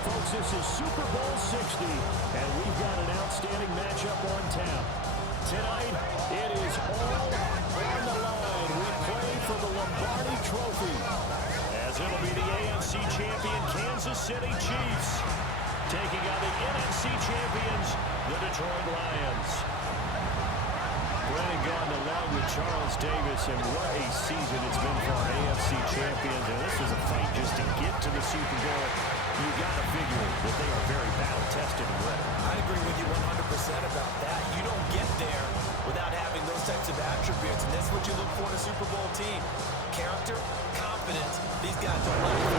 Folks, this is Super Bowl 60, and we've got an outstanding matchup on tap. Tonight, it is all on the line. We play for the Lombardi Trophy, as it'll be the AFC champion Kansas City Chiefs taking on the NFC champions, the Detroit Lions. Brennan gone along with Charles Davis, and what a season it's been for our AFC champions. And this is a fight just to get to the Super Bowl. You got to figure that they are very battle-tested and ready. I agree with you 100% about that. You don't get there without having those types of attributes, and that's what you look for in a Super Bowl team. Character, confidence. These guys don't let it go.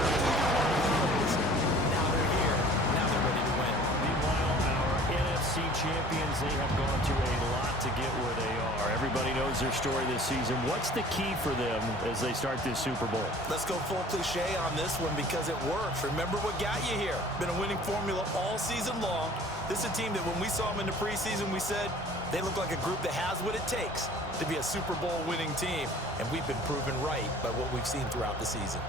Now they're here. Now they're ready to win. Meanwhile, our NFC champions, they have gone through a lot to get where they are. Everybody knows their story this season. What's the key for them as they start this Super Bowl? Let's go full cliche on this one because it works. Remember what got you here. Been a winning formula all season long. This is a team that when we saw them in the preseason, we said they look like a group that has what it takes to be a Super Bowl winning team. And we've been proven right by what we've seen throughout the season.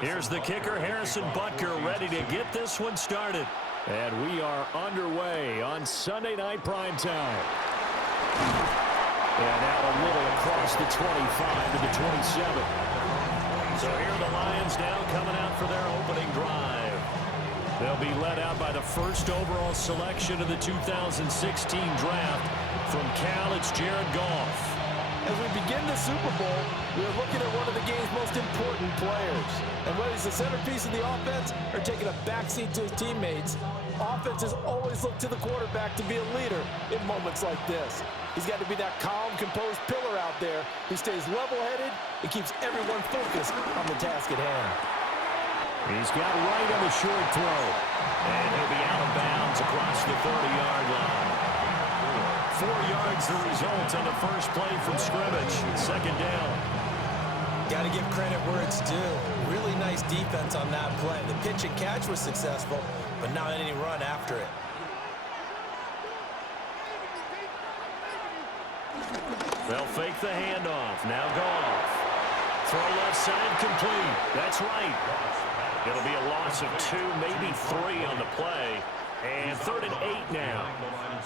Here's the kicker, Harrison Butker, ready to get this one started. And we are underway on Sunday Night Primetime. And out a little across the 25 to the 27. So here are the Lions now coming out for their opening drive. They'll be led out by the first overall selection of the 2016 draft. From Cal, it's Jared Goff. As we begin the Super Bowl, we are looking at one of the game's most important players. And whether he's the centerpiece of the offense or taking a backseat to his teammates, offenses always look to the quarterback to be a leader in moments like this. He's got to be that calm, composed pillar out there who stays level-headed and keeps everyone focused on the task at hand. He's got right on the short throw. And he'll be out of bounds across the 30-yard line. 4 yards the result on the first play from scrimmage. Second down. Got to give credit where it's due. Really nice defense on that play. The pitch and catch was successful, but not any run after it. They'll fake the handoff. Now Goff. Throw left side complete. That's right. It'll be a loss of 2, maybe 3 on the play. And 3rd and 8 now.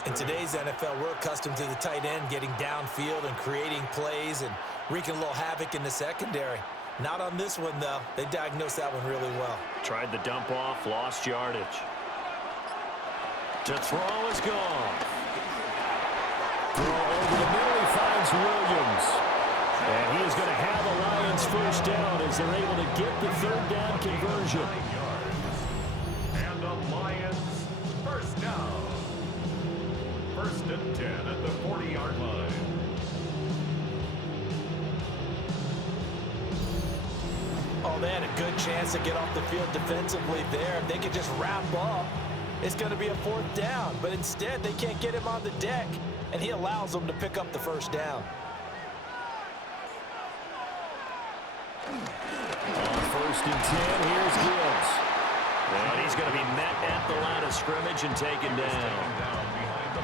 In today's NFL, we're accustomed to the tight end getting downfield and creating plays and wreaking a little havoc in the secondary. Not on this one, though. They diagnosed that one really well. Tried the dump off, lost yardage. To throw is Goff. Throw over the middle, he finds Williams. And he is going to have the Lions first down as they're able to get the 3rd down conversion. And the Lions first down. 1st and 10 at the 40-yard line. Oh, they had a good chance to get off the field defensively there. If they could just wrap up, it's going to be a 4th down. But instead, they can't get him on the deck, and he allows them to pick up the first down. On 1st and 10, here's Gibbs. And he's going to be met at the line of scrimmage and taken down.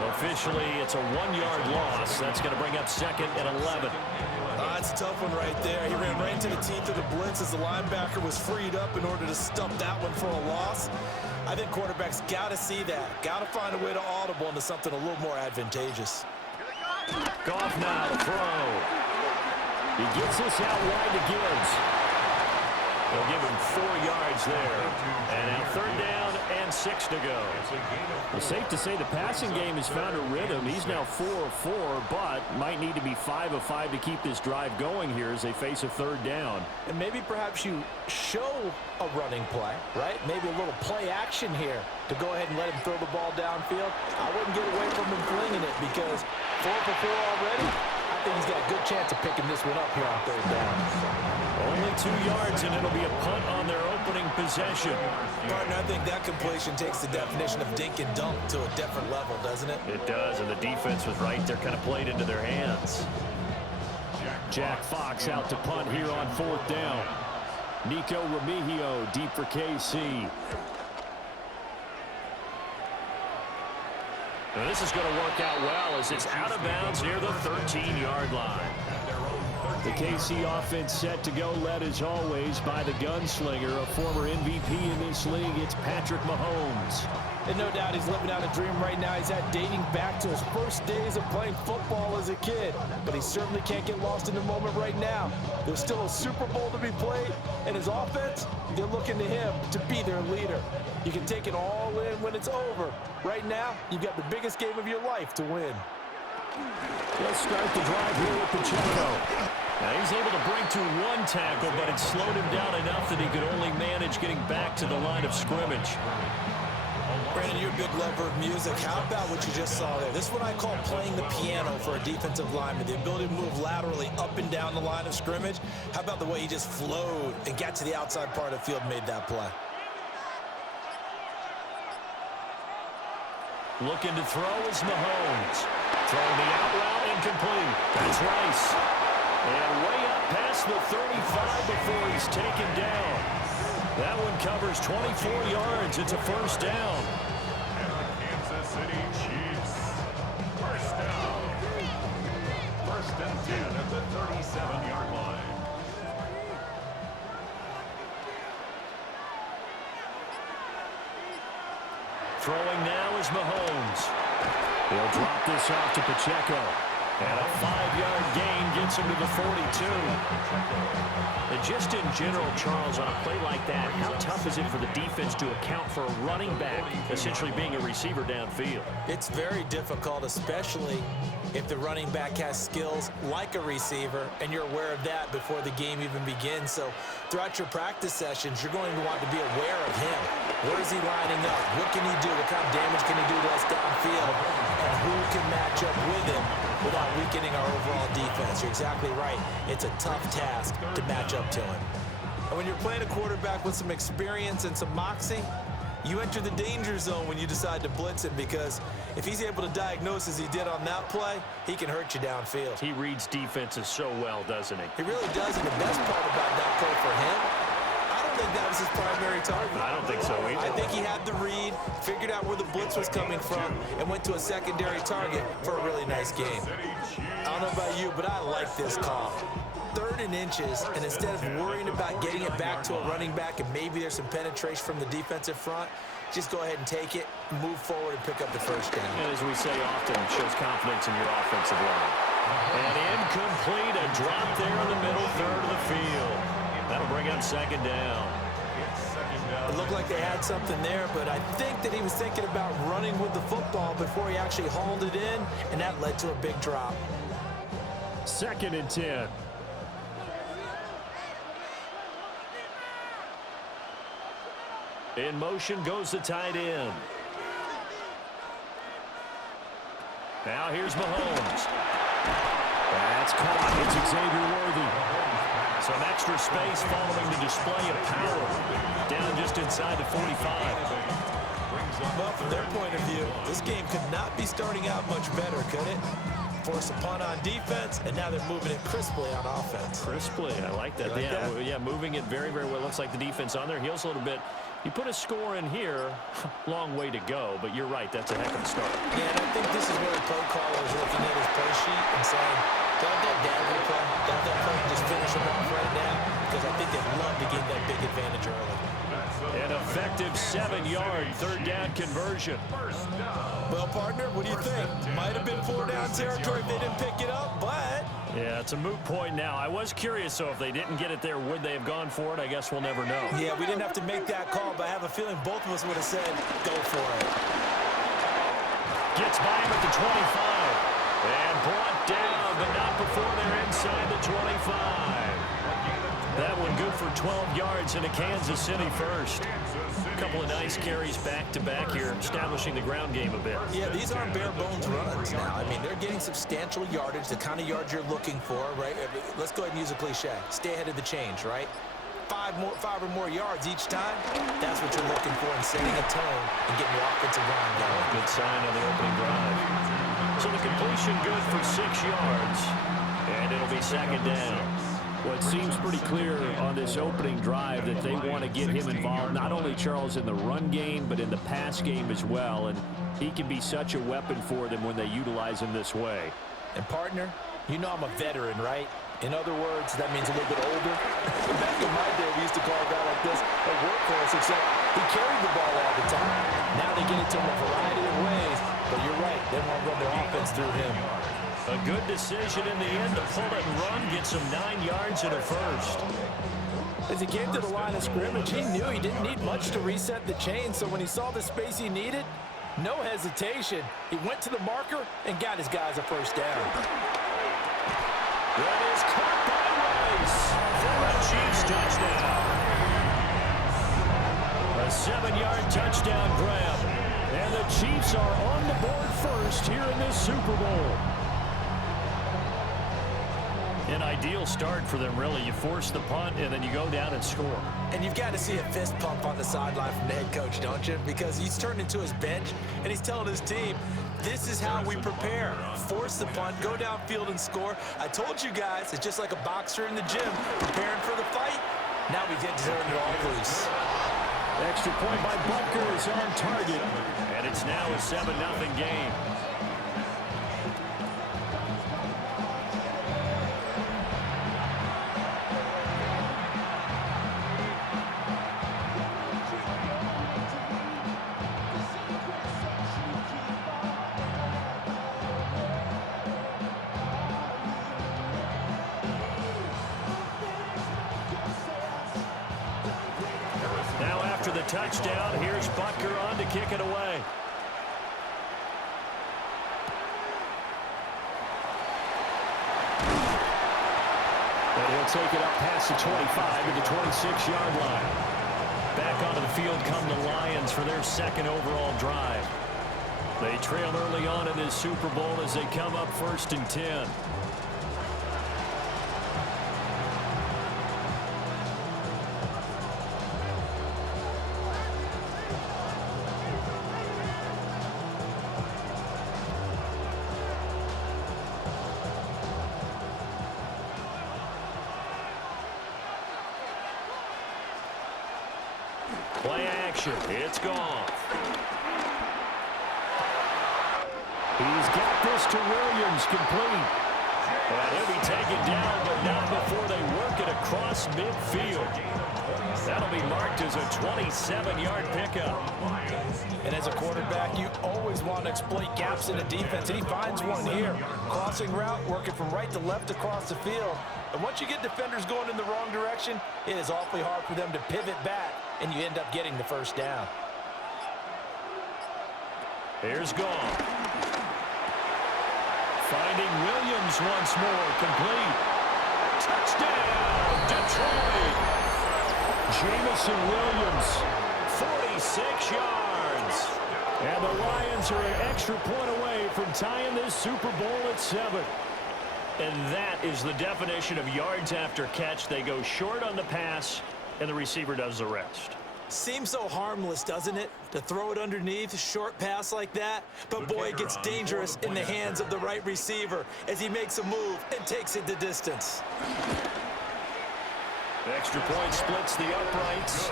Officially, it's a 1-yard loss. That's going to bring up 2nd and 11. That's a tough one right there. He ran right into the teeth of the blitz as the linebacker was freed up in order to stump that one for a loss. I think quarterbacks got to see that. Got to find a way to audible into something a little more advantageous. Goff now to throw. He gets this out wide to Gibbs. They'll give him 4 yards there. And now 3rd down and 6 to go. Well, safe to say the passing game has found a rhythm. He's now 4 of 4, but might need to be 5 of 5 to keep this drive going here as they face a 3rd down. And maybe perhaps you show a running play, right? Maybe a little play action here to go ahead and let him throw the ball downfield. I wouldn't get away from him flinging it because 4 for 4 already. I think he's got a good chance of picking this one up here on 3rd down. Only 2 yards, and it'll be a punt on their opening possession. Partner, I think that completion takes the definition of dink and dunk to a different level, doesn't it? It does, and the defense was right there, kind of played into their hands. Jack Fox out to punt here on 4th down. Nico Remigio deep for KC. Now this is going to work out well as it's out of bounds near the 13-yard line. The KC offense set to go, led as always by the gunslinger, a former MVP in this league. It's Patrick Mahomes. And no doubt he's living out a dream right now. He's had dating back to his first days of playing football as a kid. But he certainly can't get lost in the moment right now. There's still a Super Bowl to be played, and his offense, they're looking to him to be their leader. You can take it all in when it's over. Right now, you've got the biggest game of your life to win. Let's start the drive here with Pacheco. Now he's able to break through one tackle, but it slowed him down enough that he could only manage getting back to the line of scrimmage. Brandon, you're a big lover of music. How about what you just saw there? This is what I call playing the piano for a defensive lineman. The ability to move laterally up and down the line of scrimmage. How about the way he just flowed and got to the outside part of the field and made that play? Looking to throw is Mahomes. Throwing the out route, incomplete. That's Rice. And way up past the 35 before he's taken down. That one covers 24 yards. It's a first down. And the Kansas City Chiefs. First down. First and 10 at the 37-yard line. Throwing now is Mahomes. He'll drop this off to Pacheco. And a 5-yard gain gets him to the 42. And just in general, Charles, on a play like that, how tough is it for the defense to account for a running back essentially being a receiver downfield? It's very difficult, especially if the running back has skills like a receiver, and you're aware of that before the game even begins. So throughout your practice sessions, you're going to want to be aware of him. Where is he lining up? What can he do? What kind of damage can he do to us downfield? And who can match up with him without weakening our overall defense? You're exactly right. It's a tough task to match up to him. And when you're playing a quarterback with some experience and some moxie, you enter the danger zone when you decide to blitz him, because if he's able to diagnose as he did on that play, he can hurt you downfield. He reads defenses so well, doesn't he? He really does, and the best part about that play for him, I don't think that was his primary target. I don't think so either. I think he had the read, figured out where the blitz was coming from, and went to a secondary target for a really nice game. I don't know about you, but I like this call. 3rd and inches, and instead of worrying about getting it back to a running back and maybe there's some penetration from the defensive front, just go ahead and take it, move forward, and pick up the first down. And as we say often, it shows confidence in your offensive line. And incomplete, a drop there in the middle third of the field. That'll bring up second down. It looked like they had something there, but I think that he was thinking about running with the football before he actually hauled it in, and that led to a big drop. 2nd and 10. In motion goes the tight end. Now here's Mahomes. That's caught. It's Xavier Worthy. Some extra space following the display of power. Down just inside the 45. Well, from their point of view, this game could not be starting out much better, could it? Force a punt on defense, and now they're moving it crisply on offense. Crisply, I like that. Like that? Yeah, moving it very, very well. Looks like the defense on their heels a little bit. You put a score in here, long way to go, but you're right, that's a heck of a start. Yeah, and I think this is where the play caller is looking at his play sheet and saying, don't that dagger play, don't that play and just finish him off right now, because I think they'd love to get that big advantage early. An effective 7-yard 3rd down conversion. Well, partner, what do you think? Might have been 4-down territory if they didn't pick it up, but... Yeah, it's a moot point now. I was curious, so if they didn't get it there, would they have gone for it? I guess we'll never know. Yeah, we didn't have to make that call, but I have a feeling both of us would have said, go for it. Gets by him at the 25. And brought down, but not before they're inside the 25. That one good for 12 yards into Kansas City first. A couple of nice carries back-to-back here, establishing the ground game a bit. Yeah, these aren't bare-bones runs now. I mean, they're getting substantial yardage, the kind of yards you're looking for, right? Let's go ahead and use a cliche. Stay ahead of the change, right? 5 or more yards each time, that's what you're looking for in setting a tone and getting your offensive line going. Good sign on the opening drive. So the completion good for 6 yards, and it'll be 2nd down. Well, it seems pretty clear on this opening drive that they want to get him involved, not only, Charles, in the run game, but in the pass game as well. And he can be such a weapon for them when they utilize him this way. And, partner, you know I'm a veteran, right? In other words, that means a little bit older. Back in my day, we used to call a guy like this a workhorse, except he carried the ball all the time. Now they get it to him a variety of ways, but you're right, they want to run their offense through him. A good decision in the end to pull it and run, gets him 9 yards and a first. As he came to the line of scrimmage, he knew he didn't need much to reset the chain, so when he saw the space he needed, no hesitation. He went to the marker and got his guys a first down. That is caught by Rice for a Chiefs touchdown. A 7-yard touchdown grab. And the Chiefs are on the board first here in this Super Bowl. An ideal start for them, really. You force the punt, and then you go down and score. And you've got to see a fist pump on the sideline from the head coach, don't you? Because he's turned into his bench, and he's telling his team, this is how we prepare. Force the punt, go downfield and score. I told you guys, it's just like a boxer in the gym, preparing for the fight. Now we get to turn it all loose. Extra point by Butker is on target, and it's now a 7-0 game. The touchdown. Here's Butker on to kick it away. And he'll take it up past the 25 to the 26-yard line. Back onto the field come the Lions for their second overall drive. They trail early on in this Super Bowl as they come up 1st and 10. Play action. It's gone. He's got this to Williams, complete. And he'll be taken down, but not before they work it across midfield. That'll be marked as a 27-yard pickup. And as a quarterback, you always want to exploit gaps in the defense, and he finds one here. Crossing route, working from right to left across the field. And once you get defenders going in the wrong direction, it is awfully hard for them to pivot back, and you end up getting the first down. Here's Gone. Finding Williams once more, complete. Touchdown, Detroit. Jamison Williams, 46 yards. And the Lions are an extra point away from tying this Super Bowl at 7. And that is the definition of yards after catch. They go short on the pass, and the receiver does the rest. Seems so harmless, doesn't it? To throw it underneath, short pass like that. But boy, it gets dangerous in the hands of the right receiver as he makes a move and takes it the distance. The extra point splits the uprights,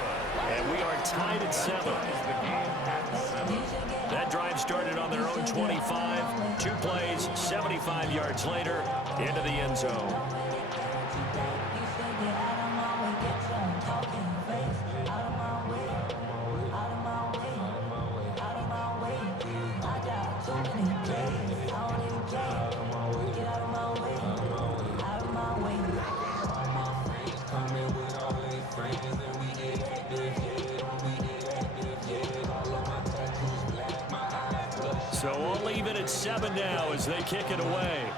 and we are tied at 7. That drive started on their own 25. 2 plays, 75 yards later, into the end zone. So all even at 7 now as they kick it away.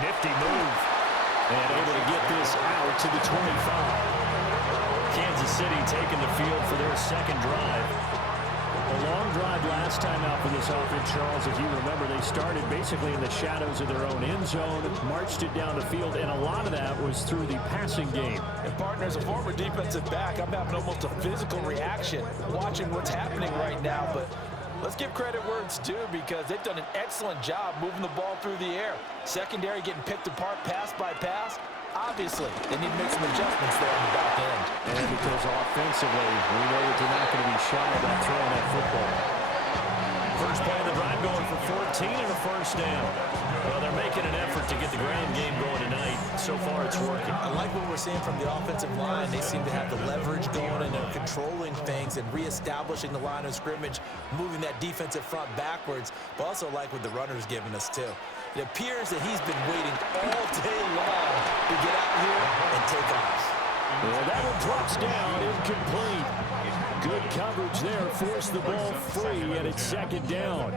Nifty move. And able to get this out to the 25. Kansas City taking the field for their second drive. A long drive last time out for this offense, Charles. If you remember, they started basically in the shadows of their own end zone, marched it down the field, and a lot of that was through the passing game. And partner, as a former defensive back, I'm having almost a physical reaction watching what's happening right now. But let's give credit where it's due, because they've done an excellent job moving the ball through the air. Secondary getting picked apart pass by pass. Obviously, they need to make some adjustments there on the back end. And because offensively, we know that they're not going to be shy about throwing that football. First play of the 17 and a first down. Well, they're making an effort to get the ground game going tonight. So far, it's working. I like what we're seeing from the offensive line. They seem to have the leverage going, and they're controlling things and reestablishing the line of scrimmage, moving that defensive front backwards, but also like what the runner's giving us, too. It appears that he's been waiting all day long to get out here and take off. Well, that one drops down, incomplete. Good coverage there, forced the ball free, and it's second down.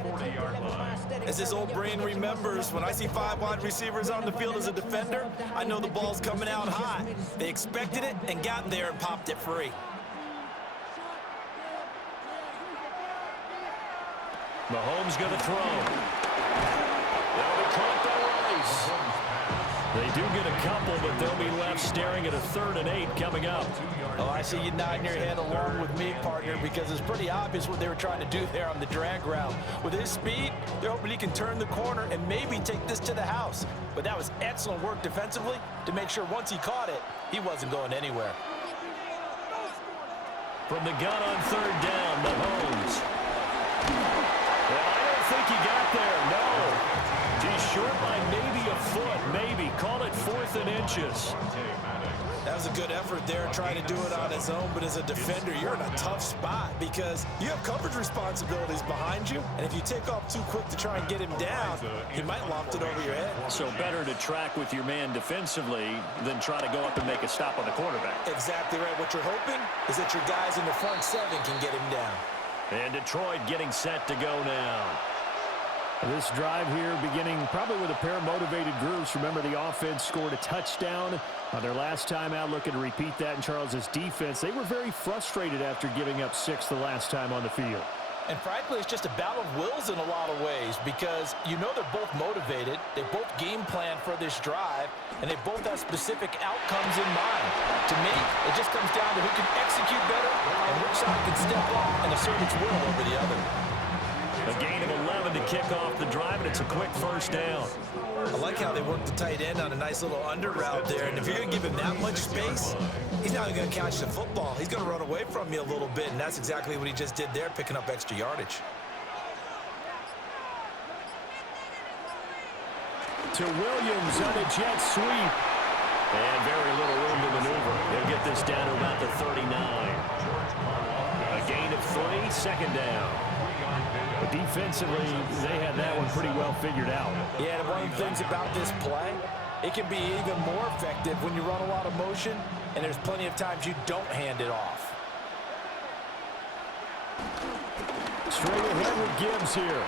As his old brain remembers, when I see 5 wide receivers on the field as a defender, I know the ball's coming out high. They expected it and got there and popped it free. Mahomes going to throw. Now they caught the race. They do get a couple, but they'll be left staring at a 3rd and 8 coming up. Oh, I see you nodding your head along with me, partner, because it's pretty obvious what they were trying to do there on the drag route. With his speed, they're hoping he can turn the corner and maybe take this to the house. But that was excellent work defensively to make sure once he caught it, he wasn't going anywhere. From the gun on 3rd down, Mahomes. Well, I don't think he got there, no. He's short by maybe a foot, maybe. Call it 4th and inches. That was a good effort there, trying to do it on his own, but as a defender, you're in a tough spot because you have coverage responsibilities behind you, and if you take off too quick to try and get him down, he might loft it over your head. So better to track with your man defensively than try to go up and make a stop on the quarterback. Exactly right. What you're hoping is that your guys in the front 7 can get him down. And Detroit getting set to go now. This drive here beginning probably with a pair of motivated groups. Remember, the offense scored a touchdown on their last time out, looking to repeat that in Charles's defense. They were very frustrated after giving up 6 the last time on the field. And frankly, it's just a battle of wills in a lot of ways because you know they're both motivated, they both game plan for this drive, and they both have specific outcomes in mind. To me, it just comes down to who can execute better and which side can step up and assert its will over the other. A gain of 11 to kick off the drive, and it's a quick first down. I like how they work the tight end on a nice little under route there, and if you're going to give him that much space, he's not going to catch the football. He's going to run away from you a little bit, and that's exactly what he just did there, picking up extra yardage. To Williams on a jet sweep. And very little room to maneuver. They'll get this down to about the 39. A gain of 3, second down. But defensively, they had that one pretty well figured out. Yeah, and one of the things about this play, it can be even more effective when you run a lot of motion, and there's plenty of times you don't hand it off. Straight ahead with Gibbs here.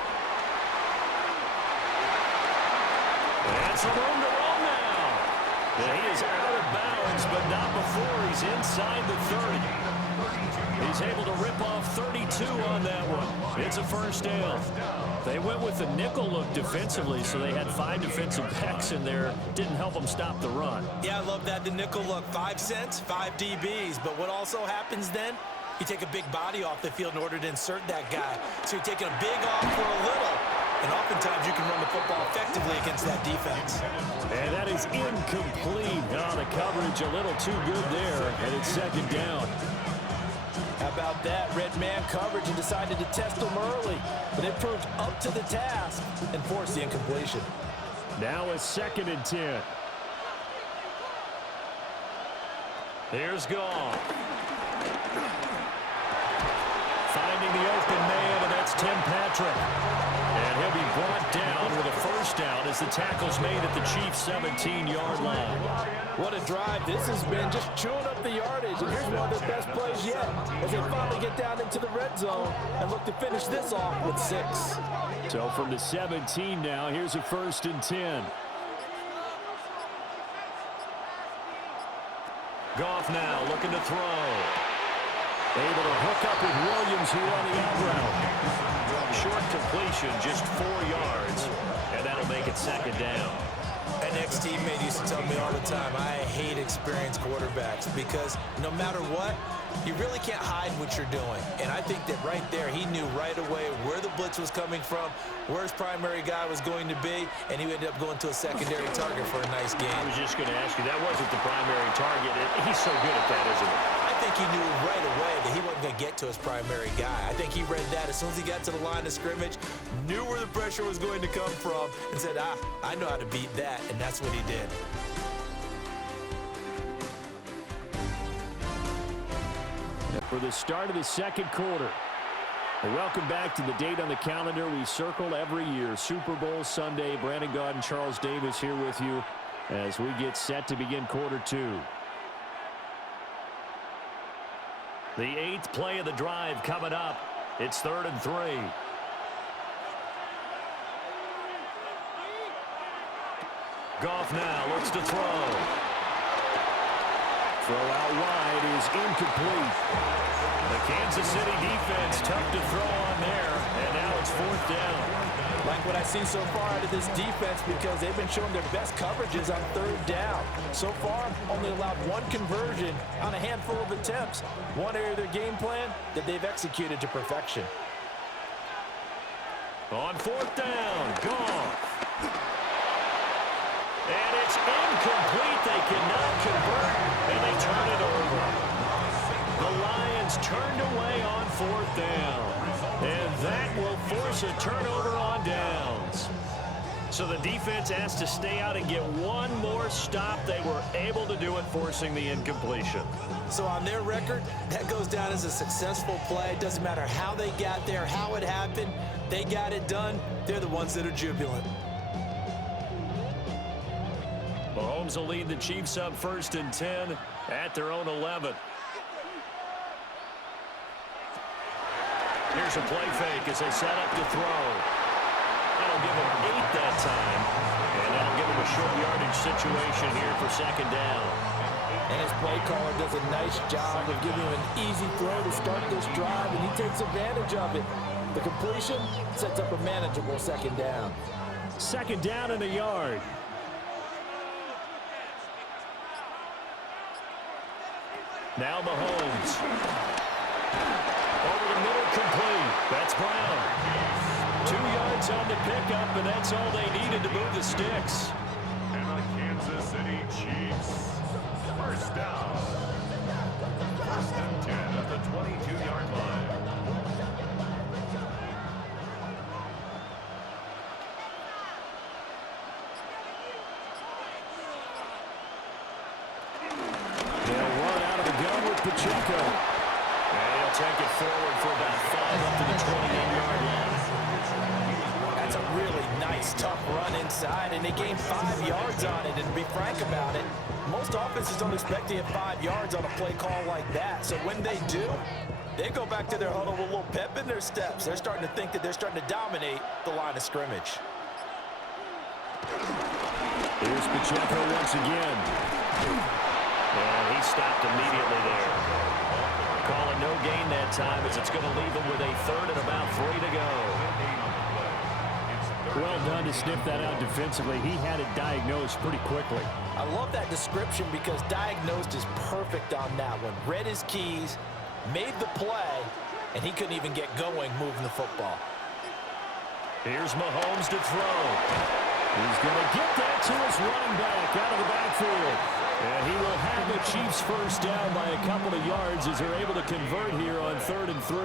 And some room to roll now. And he is out of bounds, but not before he's inside the 30. He's able to rip off 32 on that one. It's a first down. They went with the nickel look defensively, so they had 5 defensive backs in there. Didn't help them stop the run. Yeah, I love that, the nickel look. 5 cents, 5 DBs. But what also happens then, you take a big body off the field in order to insert that guy. So you're taking a big off for a little. And oftentimes you can run the football effectively against that defense. And that is incomplete. Oh, the coverage a little too good there, and it's second down. How about that? Red man coverage and decided to test them early. But it proved up to the task and forced the incompletion. Now a 2nd and 10. Here's Goff. Finding the open man, and that's Tim Patrick. And he'll be brought down with a first down as the tackle's made at the Chiefs' 17-yard line. What a drive this has been, just chewing up the yardage. And here's one of their best plays yet as they finally get down into the red zone and look to finish this off with 6. So from the 17 now, here's a 1st and 10. Goff now looking to throw. Able to hook up with Williams here on the out route. Short completion, just 4 yards, and that'll make it second down. An ex-teammate used to tell me all the time, I hate experienced quarterbacks because no matter what, you really can't hide what you're doing. And I think that right there, he knew right away where the blitz was coming from, where his primary guy was going to be, and he ended up going to a secondary target for a nice game. I was just going to ask you, that wasn't the primary target. He's so good at that, isn't he? I think think he knew right away that he wasn't going to get to his primary guy. I think he read that as soon as he got to the line of scrimmage, knew where the pressure was going to come from, and said, I know how to beat that, and that's what he did. For the start of the second quarter. Well, welcome back to the date on the calendar we circle every year. Super Bowl Sunday. Brandon Gaudin, Charles Davis here with you as we get set to begin quarter two. The 8th play of the drive coming up. It's 3rd and 3. Goff now looks to throw. Throw out wide is incomplete. The Kansas City defense tough to throw on there, and now it's 4th down. Like what I've seen so far out of this defense because they've been showing their best coverages on 3rd down. So far, only allowed 1 conversion on a handful of attempts. One area of their game plan that they've executed to perfection. On 4th down, Goff. And it's incomplete. They cannot convert, and they turn it over. The Lions turned away on 4th down, and that will force a turnover on downs. So the defense has to stay out and get one more stop. They were able to do it, forcing the incompletion. So on their record, that goes down as a successful play. It doesn't matter how they got there, how it happened. They got it done. They're the ones that are jubilant. Mahomes will lead the Chiefs up 1st and 10 at their own 11. Here's a play fake as they set up to throw. That'll give him 8 that time. And that'll give him a short yardage situation here for 2nd down. And his play caller does a nice job of giving him an easy throw to start this drive, and he takes advantage of it. The completion sets up a manageable 2nd down. 2nd down and a yard. Now Mahomes. Over the middle, complete. That's Brown. 2 yards on the pickup, and that's all they needed to move the sticks. And the Kansas City Chiefs. 1st down. 1st and 10 at the 22-yard line. Pacheco. And he'll take it forward for about 5 up to the 28-yard line. That's a really nice, tough run inside, and they gained 5 yards on it. And to be frank about it, most offenses don't expect to get 5 yards on a play call like that. So when they do, they go back to their huddle with a little pep in their steps. They're starting to think that they're starting to dominate the line of scrimmage. Here's Pacheco once again. And he stopped immediately there. Calling no gain that time as it's going to leave him with a 3rd and about 3 to go. Well done to sniff that out defensively. He had it diagnosed pretty quickly. I love that description because diagnosed is perfect on that one. Read his keys, made the play, and he couldn't even get going moving the football. Here's Mahomes to throw. He's going to get that to his running back out of the backfield. And he will have the Chiefs 1st down by a couple of yards as they're able to convert here on 3rd and 3.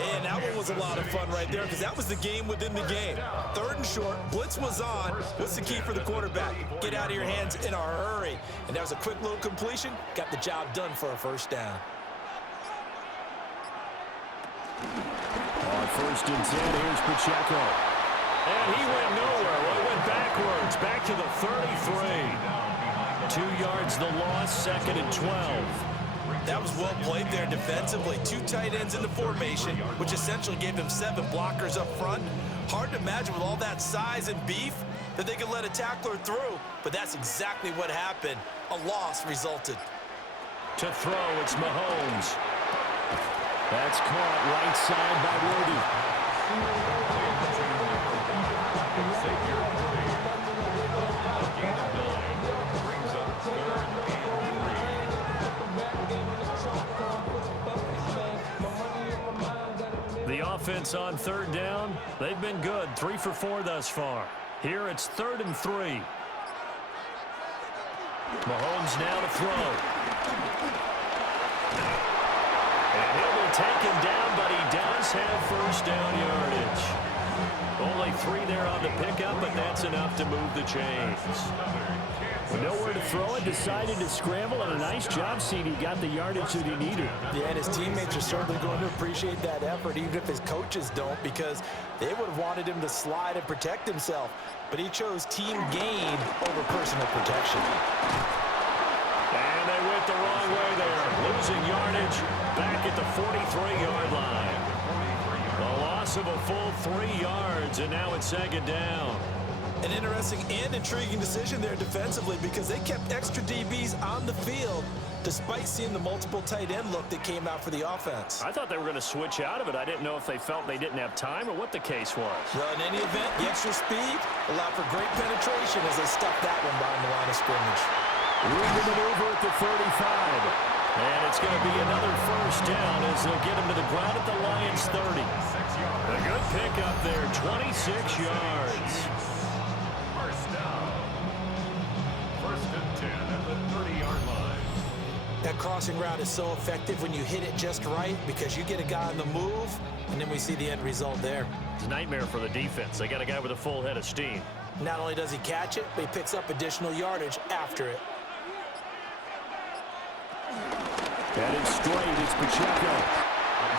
And that one was a lot of fun right there because that was the game within the game. 3rd and short, blitz was on. What's the key for the quarterback? Get out of your hands in a hurry. And that was a quick little completion. Got the job done for a 1st down. On 1st and 10, here's Pacheco. And he went nowhere. Well, he went backwards, back to the 33. 2 yards the loss, 2nd and 12. That was well played there defensively. 2 tight ends in the formation, which essentially gave them 7 blockers up front. Hard to imagine with all that size and beef that they could let a tackler through, but that's exactly what happened. A loss resulted. To throw, it's Mahomes. That's caught right side by Worthy. The offense on 3rd down, they've been good. 3 for 4 thus far. Here it's 3rd and 3. Mahomes now to throw. taken down, but he does have first down yardage. Only 3 there on the pickup, but that's enough to move the chains. With nowhere to throw it, decided to scramble, and a nice job, CD. Got the yardage that he needed. Yeah, and his teammates are certainly going to appreciate that effort, even if his coaches don't, because they would have wanted him to slide and protect himself. But he chose team gain over personal protection. And they went the wrong way there. Losing yardage back at the 43-yard line. A loss of a full 3 yards, and now it's second down. An interesting and intriguing decision there defensively because they kept extra DBs on the field despite seeing the multiple tight end look that came out for the offense. I thought they were going to switch out of it. I didn't know if they felt they didn't have time or what the case was. Well, in any event, the extra speed allowed for great penetration as they stuffed that one behind the line of scrimmage. Room to maneuver at the 35. And it's going to be another first down as they'll get him to the ground at the Lions' 30. A good pickup there, 26 yards. First down. First and 10 at the 30-yard line. That crossing route is so effective when you hit it just right because you get a guy on the move, and then we see the end result there. It's a nightmare for the defense. They got a guy with a full head of steam. Not only does he catch it, but he picks up additional yardage after it. Headed straight, it's Pacheco.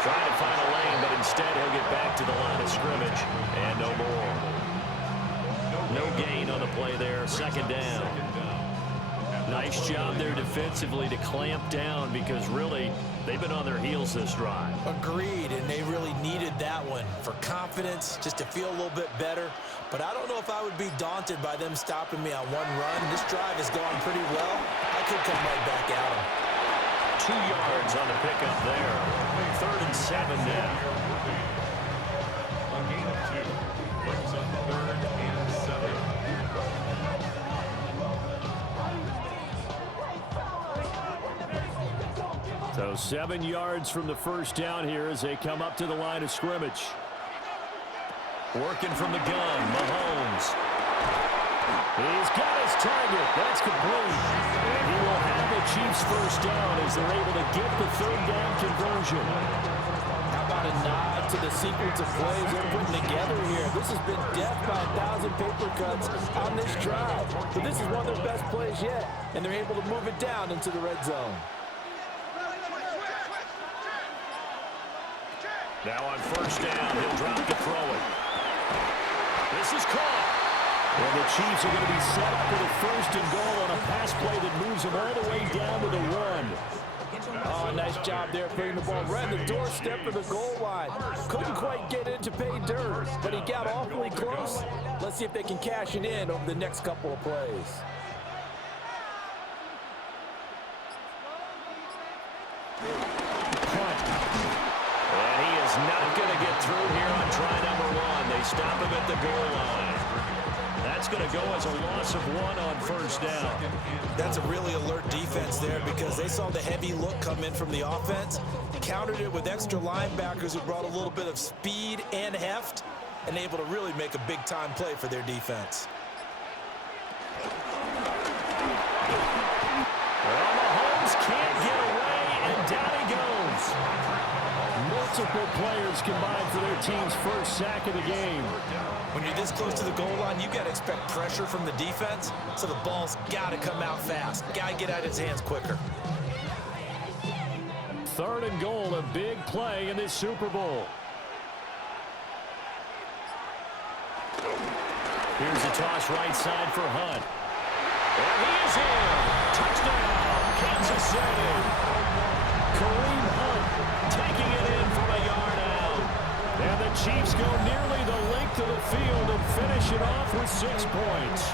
Trying to find a lane, but instead he'll get back to the line of scrimmage. And no more. No gain on the play there. Second down. Nice job there defensively to clamp down because really they've been on their heels this drive. Agreed, and they really needed that one for confidence, just to feel a little bit better. But I don't know if I would be daunted by them stopping me on one run. This drive has gone pretty well. I could come right back at them. 2 yards on the pickup there. 3rd and 7 now. A gain of 2. Brings up 3rd and 7. So 7 yards from the first down here as they come up to the line of scrimmage. Working from the gun, Mahomes. He's got his target. That's complete. And he will have the Chiefs first down as they're able to get the 3rd down conversion. How about a nod to the sequence of plays they're putting together here? This has been death by 1,000 paper cuts on this drive. But this is one of their best plays yet, and they're able to move it down into the red zone. Now on first down, he'll drop to throw it. This is caught. And the Chiefs are going to be set up with a 1st and goal on a pass play that moves them all the way down to the 1. Oh, nice job there putting the ball right on the doorstep of the goal line. Couldn't quite get in to pay dirt, but he got awfully close. Let's see if they can cash it in over the next couple of plays. And he is not going to get through here on try number 1. They stop him at the goal line. That's going to go as a loss of 1 on first down. That's a really alert defense there because they saw the heavy look come in from the offense, countered it with extra linebackers who brought a little bit of speed and heft, and able to really make a big-time play for their defense. Well, Mahomes can't get away, and down he goes. Multiple players combined for their team's first sack of the game. When you're this close to the goal line, you've got to expect pressure from the defense, so the ball's got to come out fast. Got to get out of his hands quicker. 3rd and goal, a big play in this Super Bowl. Here's a toss right side for Hunt. And he is in. Touchdown, Kansas City. Kareem Hunt Taking it in from a yard out. and the Chiefs go nearly the length of the field and finish it off with 6 points.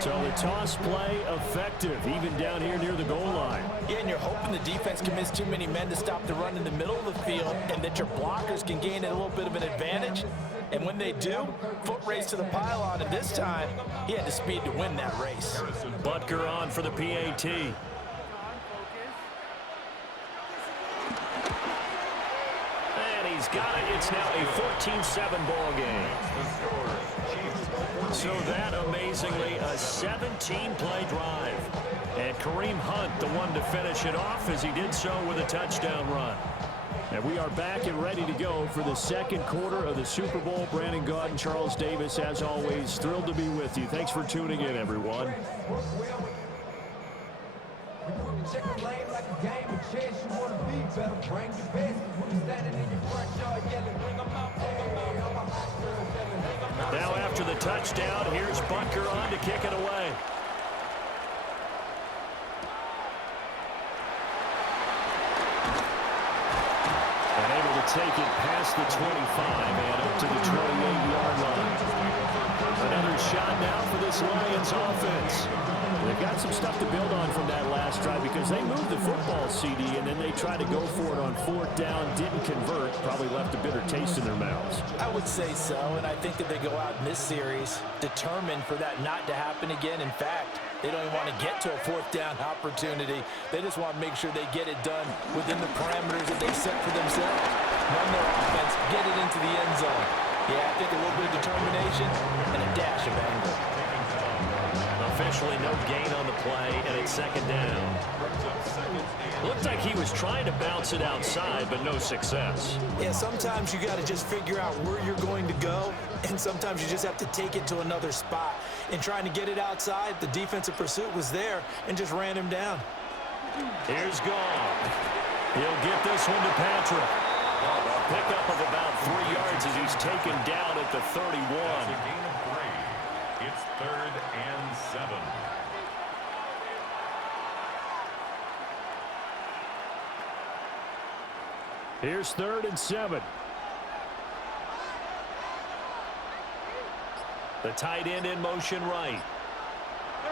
So the toss play effective, even down here near the goal line. Yeah, and you're hoping the defense commits too many men to stop the run in the middle of the field and that your blockers can gain a little bit of an advantage. And when they do, foot race to the pylon, and this time, he had the speed to win that race. Butker on for the PAT. And he's got it. It's now a 14-7 ball game. So that, amazingly, a 17-play drive. And Kareem Hunt, the one to finish it off, as he did so with a touchdown run. And we are back and ready to go for the second quarter of the Super Bowl. Brandon Gaud and Charles Davis, as always, thrilled to be with you. Thanks for tuning in, everyone. Now after the touchdown, here's Bunker on to kick it away. And able to take it past the 25 and up to the 28-yard line. Another shot now for this Lions offense. They've got some stuff to build on from that last drive because they moved the football, CD, and then they tried to go for it on fourth down, didn't convert, probably left a bitter taste in their mouths. I would say so, and I think that they go out in this series determined for that not to happen again. In fact, they don't even want to get to a fourth down opportunity. They just want to make sure they get it done within the parameters that they set for themselves. Run their offense, get it into the end zone. Yeah, I think a little bit of determination and a dash of anger. Officially no gain on the play, and it's second down. Looked like he was trying to bounce it outside, but no success. Yeah, sometimes you got to just figure out where you're going to go, and sometimes you just have to take it to another spot. In trying to get it outside, the defensive pursuit was there and just ran him down. Here's Goff. He'll get this one to Patrick. A pickup of about 3 yards as he's taken down at the 31. It's 3rd and 7. Here's 3rd and 7. The tight end in motion right.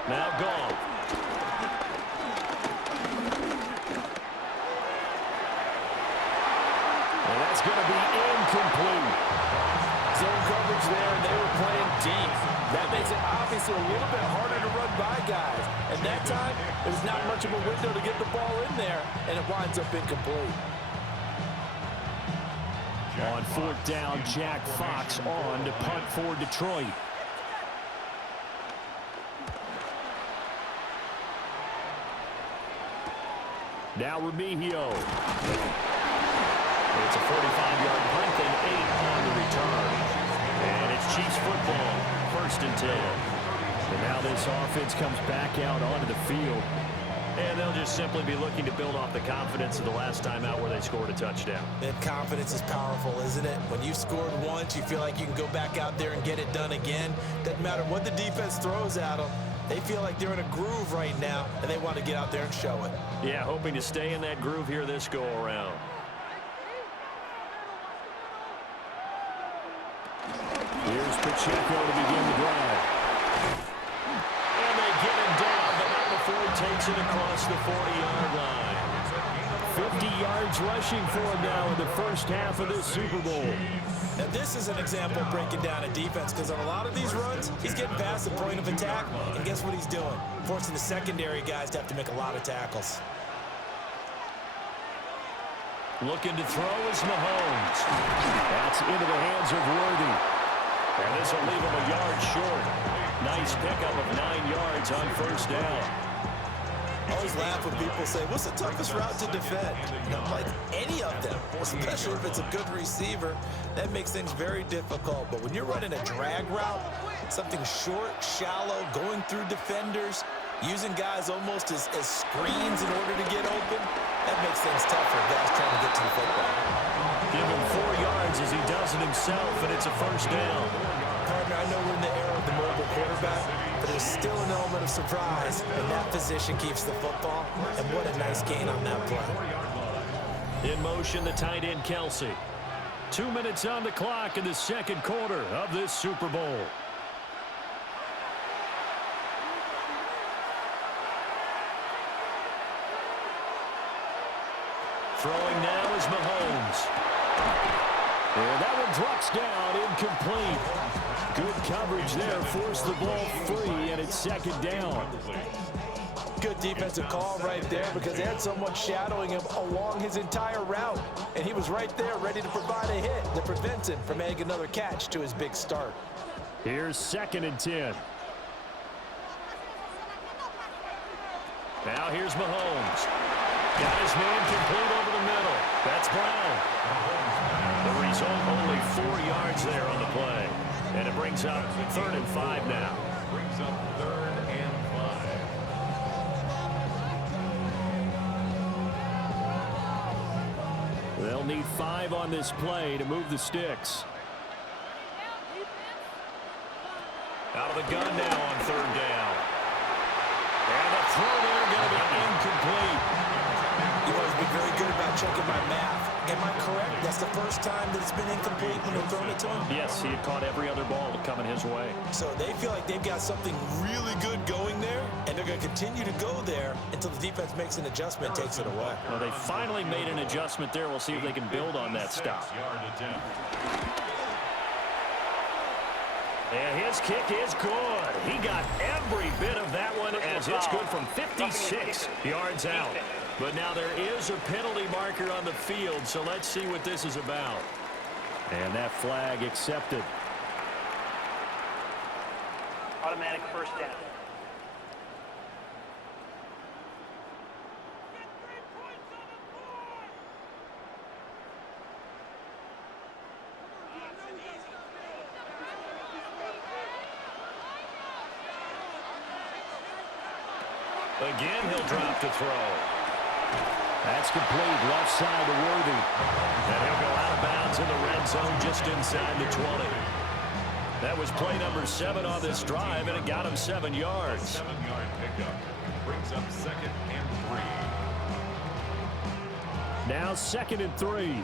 Now Goff. And that's going to be incomplete. Zone coverage there, and they were playing deep. That makes it obviously a little bit harder to run by guys. And that time, there's not much of a window to get the ball in there, and it winds up incomplete. On fourth down, Jack Fox on to punt for Detroit. Now Remigio. It's a 45-yard punt and 8 on the return. And it's Chiefs football, 1st and 10. And now this offense comes back out onto the field. And they'll just simply be looking to build off the confidence of the last time out where they scored a touchdown. That confidence is powerful, isn't it? When you've scored once, you feel like you can go back out there and get it done again. Doesn't matter what the defense throws at them. They feel like they're in a groove right now, and they want to get out there and show it. Yeah, hoping to stay in that groove here this go-around. Here's Pacheco to begin the drive. And they get him down, but not before he takes it across the 40-yard line. 50 yards rushing for him now in the first half of this Super Bowl. Now, this is an example of breaking down a defense because on a lot of these runs, he's getting past the point of attack, and guess what he's doing? Forcing the secondary guys to have to make a lot of tackles. Looking to throw is Mahomes. That's into the hands of Worthy. And this will leave him a yard short. Nice pickup of 9 yards on first down. I always laugh when people say, what's the toughest route to defend? And I'm like, any of them, especially if it's a good receiver. That makes things very difficult. But when you're running a drag route, something short, shallow, going through defenders, using guys almost as screens in order to get open, that makes things tough for guys trying to get to the football. Give him 4 yards as he does it himself, and it's a first down. Partner, I know we're in the era of the mobile quarterback, but there's still an element of surprise, and that position keeps the football, and what a nice gain on that play. In motion, the tight end, Kelsey. 2 minutes on the clock in the second quarter of this Super Bowl. Throwing now is Mahomes. And that one drops down, incomplete. Good coverage there, forced the ball free, and it's second down. Good defensive call right there because they had someone shadowing him along his entire route. And he was right there ready to provide a hit to prevent him from adding another catch to his big start. Here's 2nd and 10. Now here's Mahomes. Got his man complete over the middle. That's Brown. The result, only 4 yards there on the play. And it brings up 3rd and 5 now. Brings up 3rd and 5. They'll need 5 on this play to move the sticks. Out of the gun now on 3rd down. And the throw there going to be incomplete. You always be very good about checking my math. Am I correct? That's the first time that it's been incomplete when they're throwing it to him? Yes, he had caught every other ball coming his way. So they feel like they've got something really good going there, and they're going to continue to go there until the defense makes an adjustment, takes it away. Well, they finally made an adjustment there. We'll see if they can build on that stop. And his kick is good. He got every bit of that one as it's good from 56 yards out. But now there is a penalty marker on the field, so let's see what this is about. And that flag accepted. Automatic first down. Again, he'll drop to throw. That's complete, left side to Worthy. And he'll go out of bounds in the red zone just inside the 20. That was play number 7 on this drive, and it got him 7 yards. 7-yard pickup. Brings up 2nd and 3. Now 2nd and 3.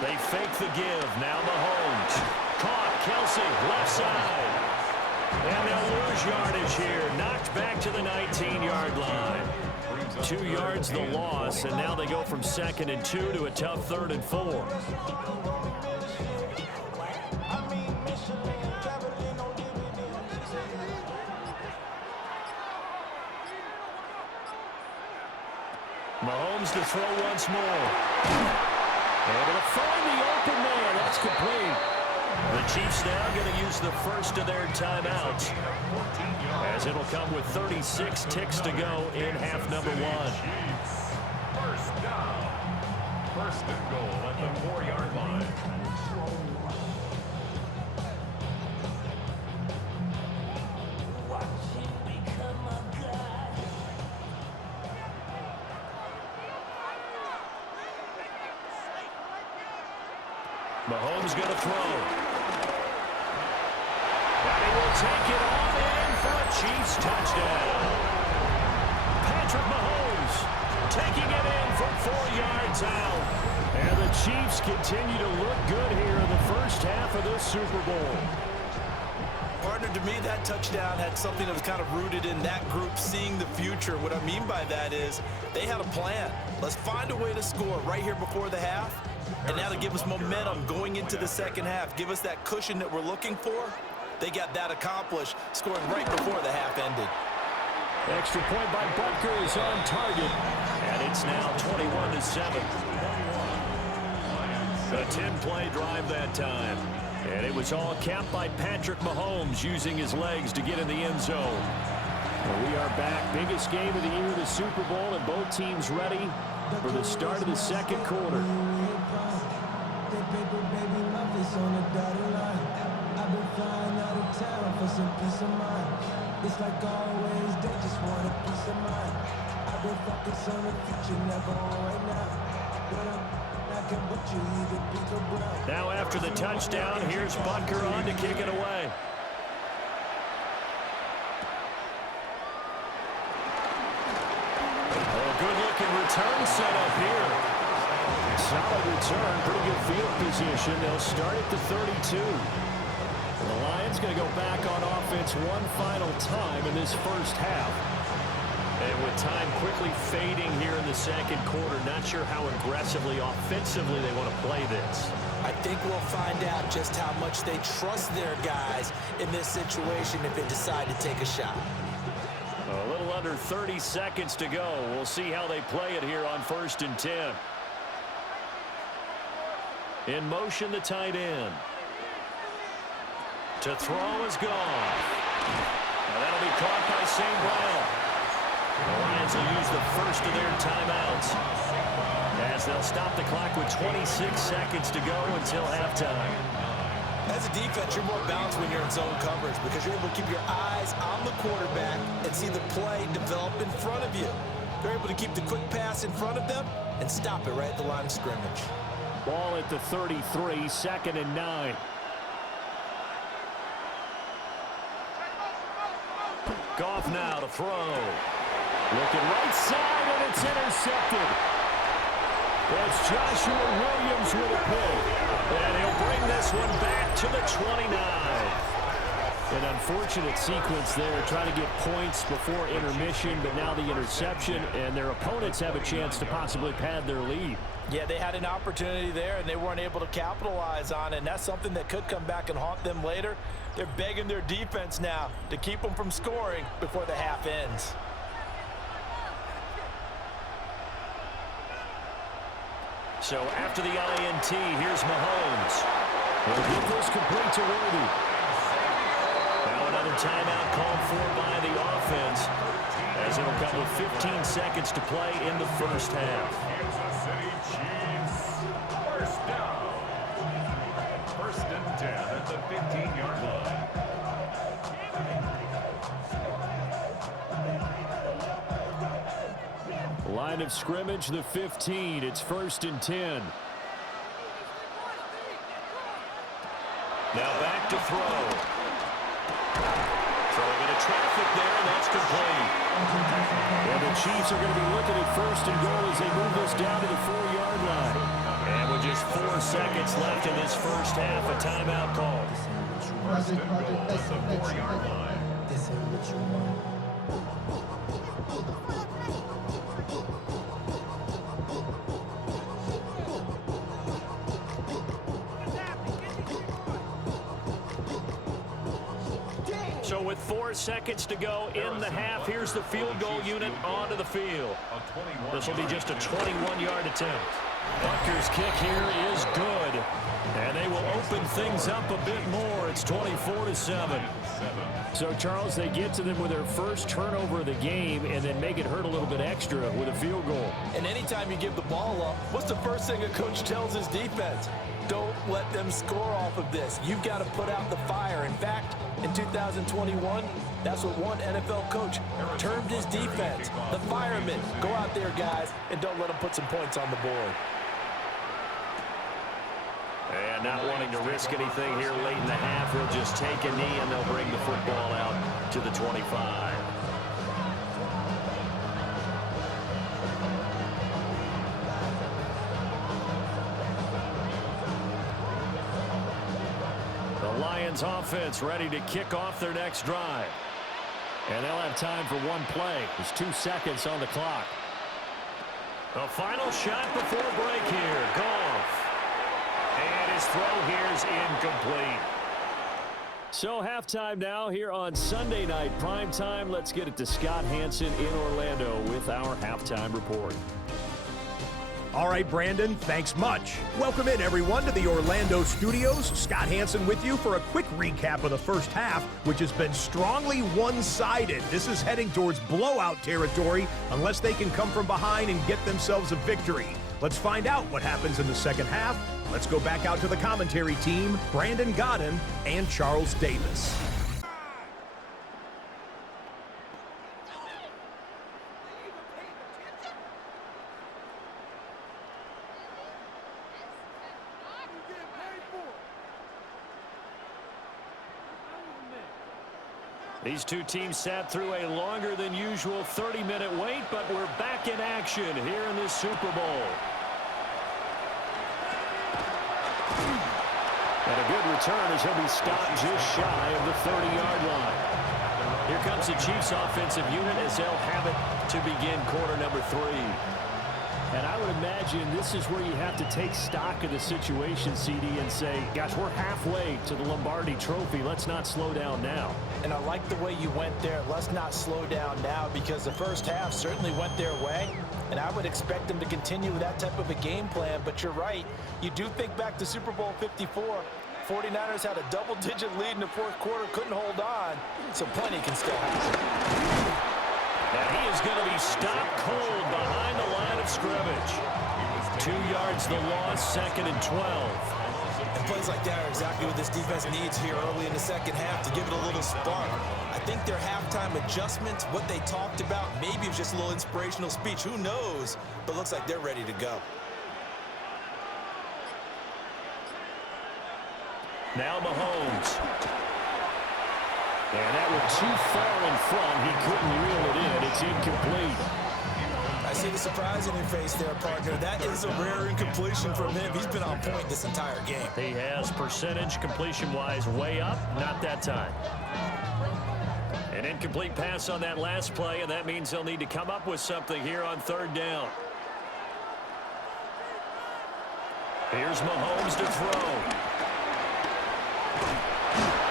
They fake the give. Now Mahomes. Caught. Kelsey, left side. And they'll lose yardage here. Knocked back to the 19-yard line. 2 yards the loss, and now they go from 2nd and 2 to a tough 3rd and 4. Mahomes to throw once more. Able to find the open man. That's complete. The Chiefs now going to use the first of their timeouts, as it'll come with 36 ticks to go in half number 1. First down. 1st and goal at the 4-yard line. Mahomes going to throw. And he will take it on in for a Chiefs touchdown. Patrick Mahomes taking it in from 4 yards out. And the Chiefs continue to look good here in the first half of this Super Bowl. Partner, to me, that touchdown had something that was kind of rooted in that group seeing the future. What I mean by that is they had a plan. Let's find a way to score right here before the half. And now to give us momentum going into the second half, give us that cushion that we're looking for. They got that accomplished, scoring right before the half ended. Extra point by Butker is on target. And it's now 21-7. A 10-play drive that time. And it was all capped by Patrick Mahomes using his legs to get in the end zone. Well, we are back. Biggest game of the year, the Super Bowl, and both teams ready for the start of the second quarter. On the dotted line, I've been flying out of town for some peace of mind. It's like always, they just want a piece of mind. I've been focused on the future, never on right now. But I'm knocking, but you either pick or brown. Now after the touchdown, here's Butker on to kick it away. Oh, good-looking return set up here. Solid return, pretty good field position. They'll start at the 32. The Lions going to go back on offense one final time in this first half. And with time quickly fading here in the second quarter, not sure how aggressively, offensively they want to play this. I think we'll find out just how much they trust their guys in this situation if they decide to take a shot. A little under 30 seconds to go. We'll see how they play it here on 1st and 10. In motion, the tight end. To throw is gone. Now that'll be caught by St. Brown. The Lions will use the first of their timeouts as they'll stop the clock with 26 seconds to go until halftime. As a defense, you're more balanced when you're in zone coverage because you're able to keep your eyes on the quarterback and see the play develop in front of you. They're able to keep the quick pass in front of them and stop it right at the line of scrimmage. Ball at the 33, 2nd and 9. Goff now to throw. Looking right side, and it's intercepted. It's Joshua Williams with a pick. And he'll bring this one back to the 29. An unfortunate sequence there, trying to get points before intermission, but now the interception, and their opponents have a chance to possibly pad their lead. Yeah, they had an opportunity there, and they weren't able to capitalize on it, and that's something that could come back and haunt them later. They're begging their defense now to keep them from scoring before the half ends. So after the INT, here's Mahomes. He'll get this complete to Worthy. Now another timeout called for by the offense, as it'll come with 15 seconds to play in the first half. Kansas City Chiefs. First down. 1st and 10 at the 15-yard line. Line of scrimmage, the 15. It's 1st and 10. Now back to throw. Throwing into traffic there, and that's complete. And the Chiefs are going to be looking at 1st and goal as they move this down to the 4-yard line. And with just 4 seconds left in this first half, a timeout call. 1st and goal at the 4-yard line. This ain't what you want. So with 4 seconds to go in the half, here's the field goal unit onto the field. This will be just a 21-yard attempt. Butker's kick here is good, and they will open things up a bit more. It's 24-7. So, Charles, they get to them with their first turnover of the game and then make it hurt a little bit extra with a field goal. And anytime you give the ball up, what's the first thing a coach tells his defense? Don't let them score off of this. You've got to put out the fire. In fact, in 2021, that's what one NFL coach termed his defense. The firemen. Go out there, guys, and don't let them put some points on the board. And not wanting to risk anything here late in the half, he'll just take a knee and they'll bring the football out to the 25. The Lions offense ready to kick off their next drive. And they'll have time for one play. There's 2 seconds on the clock. The final shot before break here. Goff. And his throw here is incomplete. So halftime now here on Sunday night primetime. Let's get it to Scott Hansen in Orlando with our halftime report. All right, Brandon, thanks much. Welcome in, everyone, to the Orlando studios. Scott Hansen with you for a quick recap of the first half, which has been strongly one-sided. This is heading towards blowout territory unless they can come from behind and get themselves a victory. Let's find out what happens in the second half. Let's go back out to the commentary team, Brandon Godden and Charles Davis. These two teams sat through a longer than usual 30-minute wait, but we're back in action here in this Super Bowl. And a good return as he'll be stopped just shy of the 30-yard line. Here comes the Chiefs offensive unit as they'll have it to begin quarter number 3. And I would imagine this is where you have to take stock of the situation, CD, and say, gosh, we're halfway to the Lombardi Trophy. Let's not slow down now. And I like the way you went there. Let's not slow down now, because the first half certainly went their way. And I would expect them to continue with that type of a game plan. But you're right. You do think back to Super Bowl 54. 49ers had a double-digit lead in the fourth quarter, couldn't hold on. So plenty can still happen. And he is going to be stopped cold behind the line of scrimmage. 2 yards the loss, 2nd and 12. And plays like that are exactly what this defense needs here early in the second half to give it a little spark. I think their halftime adjustments, what they talked about, maybe it was just a little inspirational speech. Who knows? But looks like they're ready to go. Now Mahomes. And that was too far in front. He couldn't reel it in. It's incomplete. I see the surprise in your face there, partner. That is a rare incompletion from him. He's been on point this entire game. He has percentage completion-wise way up. Not that time. An incomplete pass on that last play, and that means they'll need to come up with something here on 3rd down. Here's Mahomes to throw.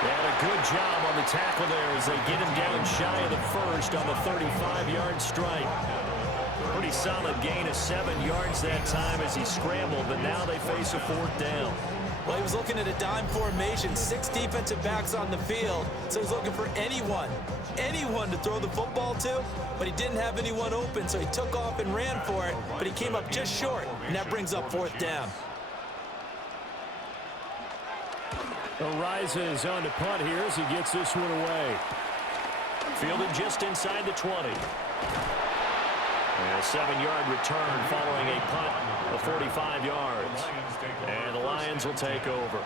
And a good job on the tackle there as they get him down shy of the first on the 35-yard strike. Pretty solid gain of 7 yards that time as he scrambled, but now they face a 4th down. Well, he was looking at a dime formation, 6 defensive backs on the field, so he's looking for anyone to throw the football to, but he didn't have anyone open, so he took off and ran for it, but he came up just short, and that brings up 4th down. Ariza is on to punt here as he gets this one away. Fielded just inside the 20. And a 7-yard return following a punt of 45 yards. And the Lions will take over.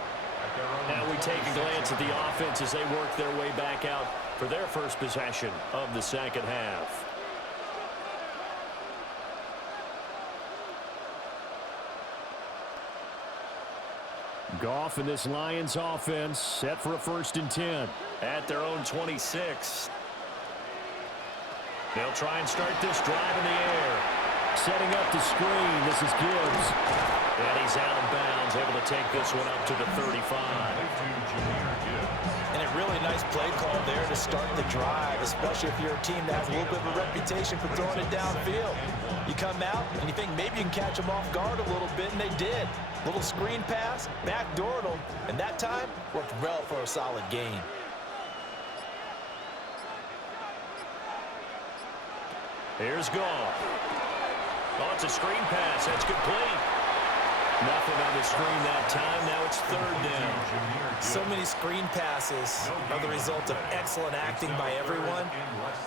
Now we take a glance at the offense as they work their way back out for their first possession of the second half. Goff and this Lions offense set for a 1st and 10. At their own 26. They'll try and start this drive in the air. Setting up the screen. This is Gibbs. And he's out of bounds, able to take this one up to the 35. And a really nice play call there to start the drive, especially if you're a team that has a little bit of a reputation for throwing it downfield. You come out and you think maybe you can catch them off guard a little bit, and they did. Little screen pass, backdoored them, and that time worked well for a solid gain. Here's Goff. Oh, it's a screen pass. That's complete. Nothing on the screen that time. Now it's 3rd down. So many screen passes are the result of excellent acting by everyone.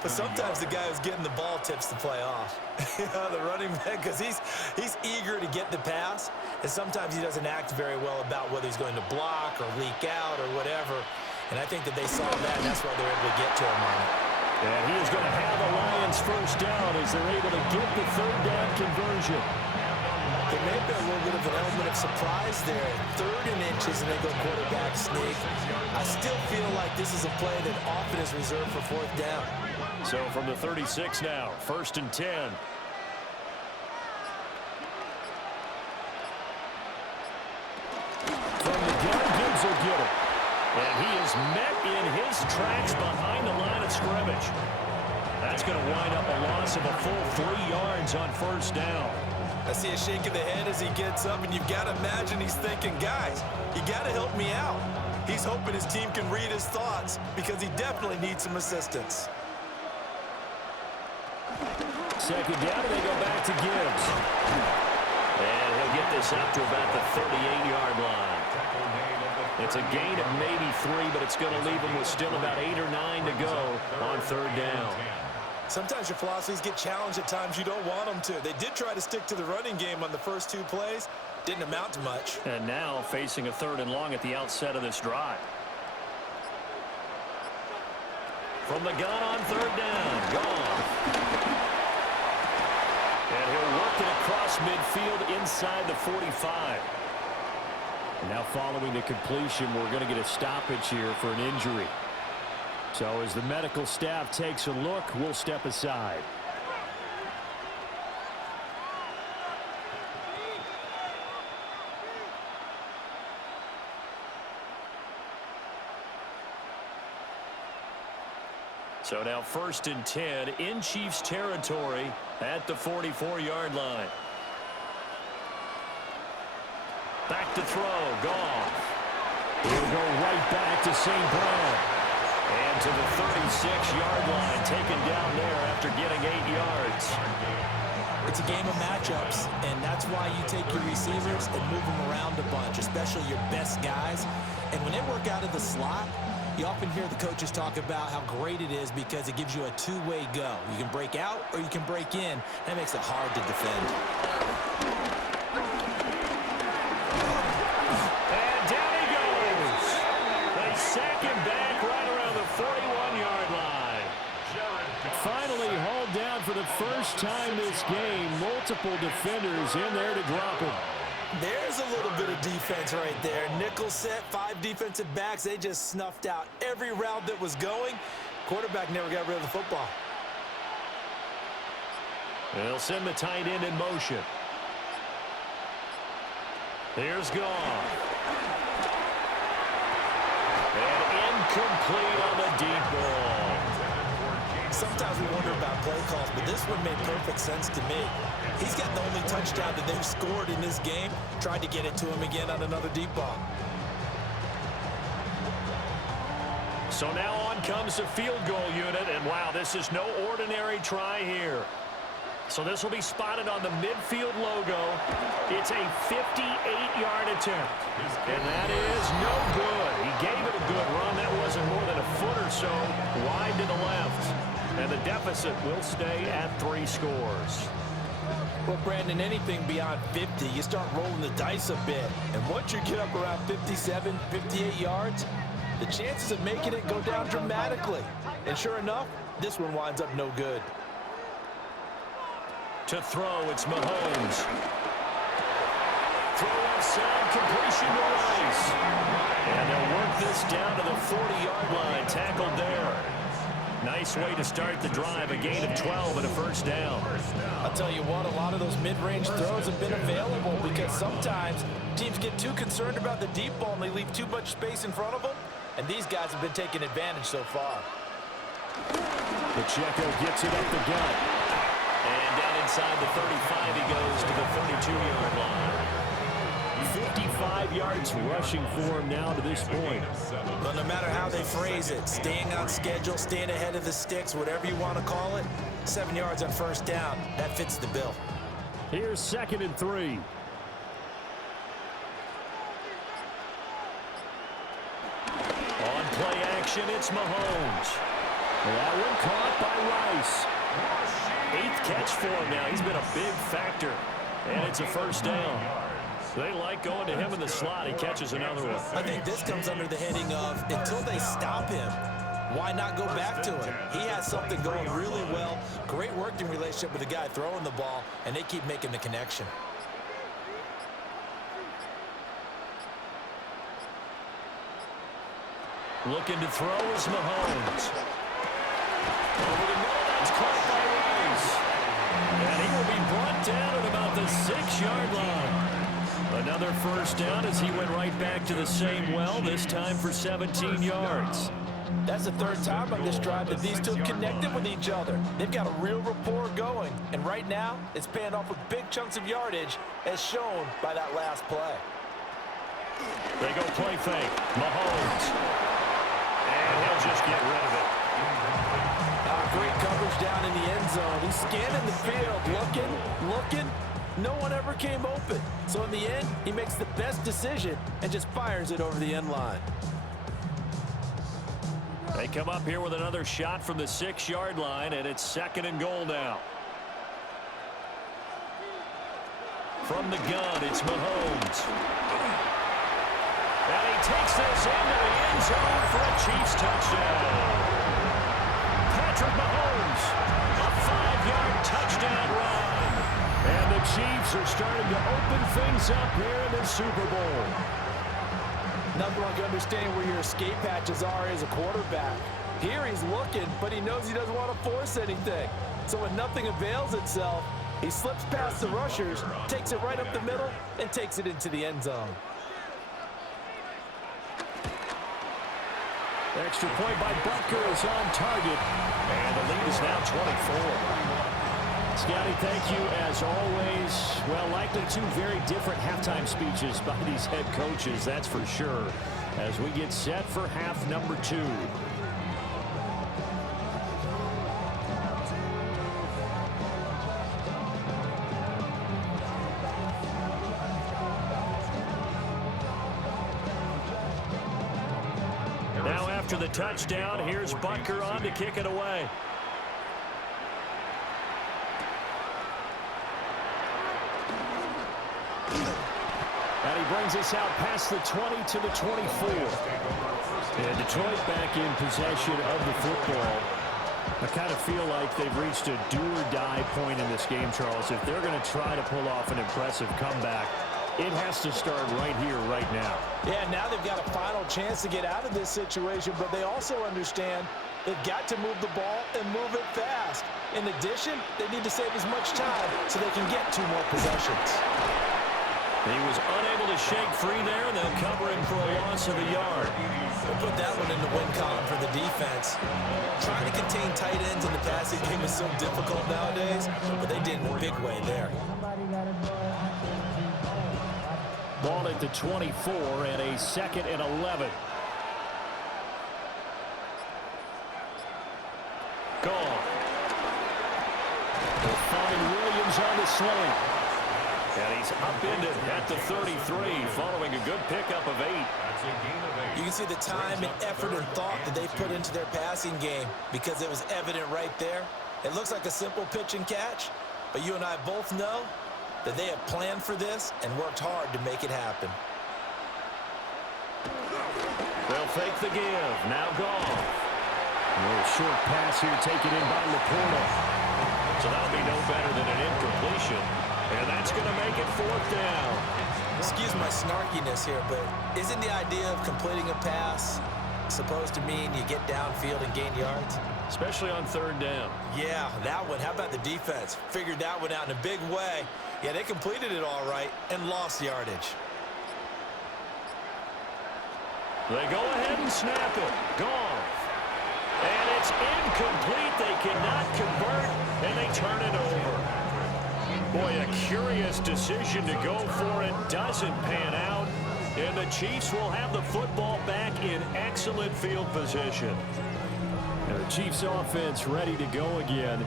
But sometimes the guy who's getting the ball tips the play off. The running back, because he's eager to get the pass. And sometimes he doesn't act very well about whether he's going to block or leak out or whatever. And I think that they saw that, and that's why they're able to get to him on it. And he is going to have the Lions 1st down as they're able to get the 3rd down conversion. There may have been a little bit of an element of surprise there. 3rd and inches, and they go quarterback sneak. I still feel like this is a play that often is reserved for 4th down. So from the 36 now, 1st and 10. From the gun, Gibbs will get it. And he is met in his tracks behind the line of scrimmage. That's going to wind up a loss of a full 3 yards on 1st down. I see a shake of the head as he gets up, and you've got to imagine he's thinking, guys, you got to help me out. He's hoping his team can read his thoughts because he definitely needs some assistance. 2nd down, and they go back to Gibbs. And he'll get this up to about the 38-yard line. It's a gain of maybe 3, but it's going to leave him with still about 8 or 9 to go on 3rd down. Sometimes your philosophies get challenged at times you don't want them to. They did try to stick to the running game on the first 2 plays. Didn't amount to much. And now facing a 3rd and long at the outset of this drive. From the gun on 3rd down, Goff. And he'll work it across midfield inside the 45. Now following the completion, we're going to get a stoppage here for an injury. So as the medical staff takes a look, we'll step aside. So now 1st and 10 in Chiefs territory at the 44-yard line. Back to throw, Goff. He'll go right back to St. Brown. And to the 36-yard line, taken down there after getting 8 yards. It's a game of matchups, and that's why you take your receivers and move them around a bunch, especially your best guys. And when they work out of the slot, you often hear the coaches talk about how great it is because it gives you a two-way go. You can break out or you can break in. That makes it hard to defend. And down he goes. They sack him back right around the 41-yard line. Finally hauled down for the first time this game. Multiple defenders in there to drop him. There's a little bit of defense right there. Nickel set, 5 defensive backs. They just snuffed out every route that was going. Quarterback never got rid of the football. They'll send the tight end in motion. Here's Goff. And incomplete on the deep ball. Sometimes we wonder about play calls, but this one made perfect sense to me. He's got the only touchdown that they've scored in this game. Tried to get it to him again on another deep ball. So now on comes the field goal unit, and wow, this is no ordinary try here. So this will be spotted on the midfield logo. It's a 58-yard attempt, and that is no good. He gave it a good run. That wasn't more than a foot or so wide to the left. And the deficit will stay at 3 scores. Well, Brandon, anything beyond 50, you start rolling the dice a bit. And once you get up around 57, 58 yards, the chances of making it go down dramatically. And sure enough, this one winds up no good. To throw, it's Mahomes. Throw outside, completion to Rice. And they'll work this down to the 40-yard line, tackled there. Nice way to start the drive, a gain of 12 and a first down. I'll tell you what, a lot of those mid-range throws have been available because sometimes teams get too concerned about the deep ball and they leave too much space in front of them, and these guys have been taking advantage so far. Pacheco gets it up the gut. And down inside the 35, he goes to the 32-yard line. 55 yards rushing for him now to this point. But no matter how they phrase it, staying on schedule, staying ahead of the sticks, whatever you want to call it, 7 yards on first down, that fits the bill. Here's 2nd and 3. On play action, it's Mahomes. That one caught by Rice. 8th catch for him now. He's been a big factor. And it's a first down. They like going to him in the slot. He catches another one. I think this comes under the heading of until they stop him, why not go back to him? He has something going really well. Great working relationship with the guy throwing the ball, and they keep making the connection. Looking to throw is Mahomes. Over the middle, that's caught by Rice. And he will be brought down at about the 6-yard line. Another first down as he went right back to the same well, this time for 17 yards. That's the 3rd time on this drive that these two have connected with each other. They've got a real rapport going, and right now it's paying off with big chunks of yardage as shown by that last play. They go play fake. Mahomes. And he'll just get rid of it. Great coverage down in the end zone. He's scanning the field, looking. No one ever came open. So in the end, he makes the best decision and just fires it over the end line. They come up here with another shot from the 6-yard line, and it's 2nd and goal now. From the gun, it's Mahomes. And he takes this into the end zone for a Chiefs touchdown. Patrick Mahomes, a 5-yard touchdown run. And the Chiefs are starting to open things up here in the Super Bowl. Nothing like understanding where your escape hatches are as a quarterback. Here he's looking, but he knows he doesn't want to force anything. So when nothing avails itself, he slips past the rushers, takes it right up the middle, and takes it into the end zone. Extra point by Butker is on target. And the lead is now 24. Scotty, thank you as always. Well, likely 2 very different halftime speeches by these head coaches, that's for sure, as we get set for half number 2. after the touchdown. Here's Butker on to kick it away. And he brings us out past the 20 to the 24. And Detroit back in possession of the football. I kind of feel like they've reached a do-or-die point in this game, Charles. If they're going to try to pull off an impressive comeback, it has to start right here, right now. Yeah, now they've got a final chance to get out of this situation, but they also understand they've got to move the ball and move it fast. In addition, they need to save as much time so they can get 2 more possessions. He was unable to shake free there, and they'll cover him for a loss of a yard. We'll put that one in the win column for the defense. Trying to contain tight ends in the passing game is so difficult nowadays, but they did in a big way there. Ball at the 24 and a 2nd and 11. Gone. They'll find Williams on the sling. And he's upended at the 33 following a good pickup of 8. You can see the time and effort and thought that they put into their passing game because it was evident right there. It looks like a simple pitch and catch, but you and I both know that they have planned for this and worked hard to make it happen. They'll fake the give. Now gone. A little short pass here taken in by Laporta. So that'll be no better than an incompletion. And that's going to make it 4th down. Excuse my snarkiness here, but isn't the idea of completing a pass supposed to mean you get downfield and gain yards? Especially on 3rd down. Yeah, that one. How about the defense? Figured that one out in a big way. Yeah, they completed it all right and lost yardage. They go ahead and snap it. Gone. And it's incomplete. They cannot convert, and they turn it over. Boy, a curious decision to go for it. Doesn't pan out. And the Chiefs will have the football back in excellent field position. And the Chiefs offense ready to go again.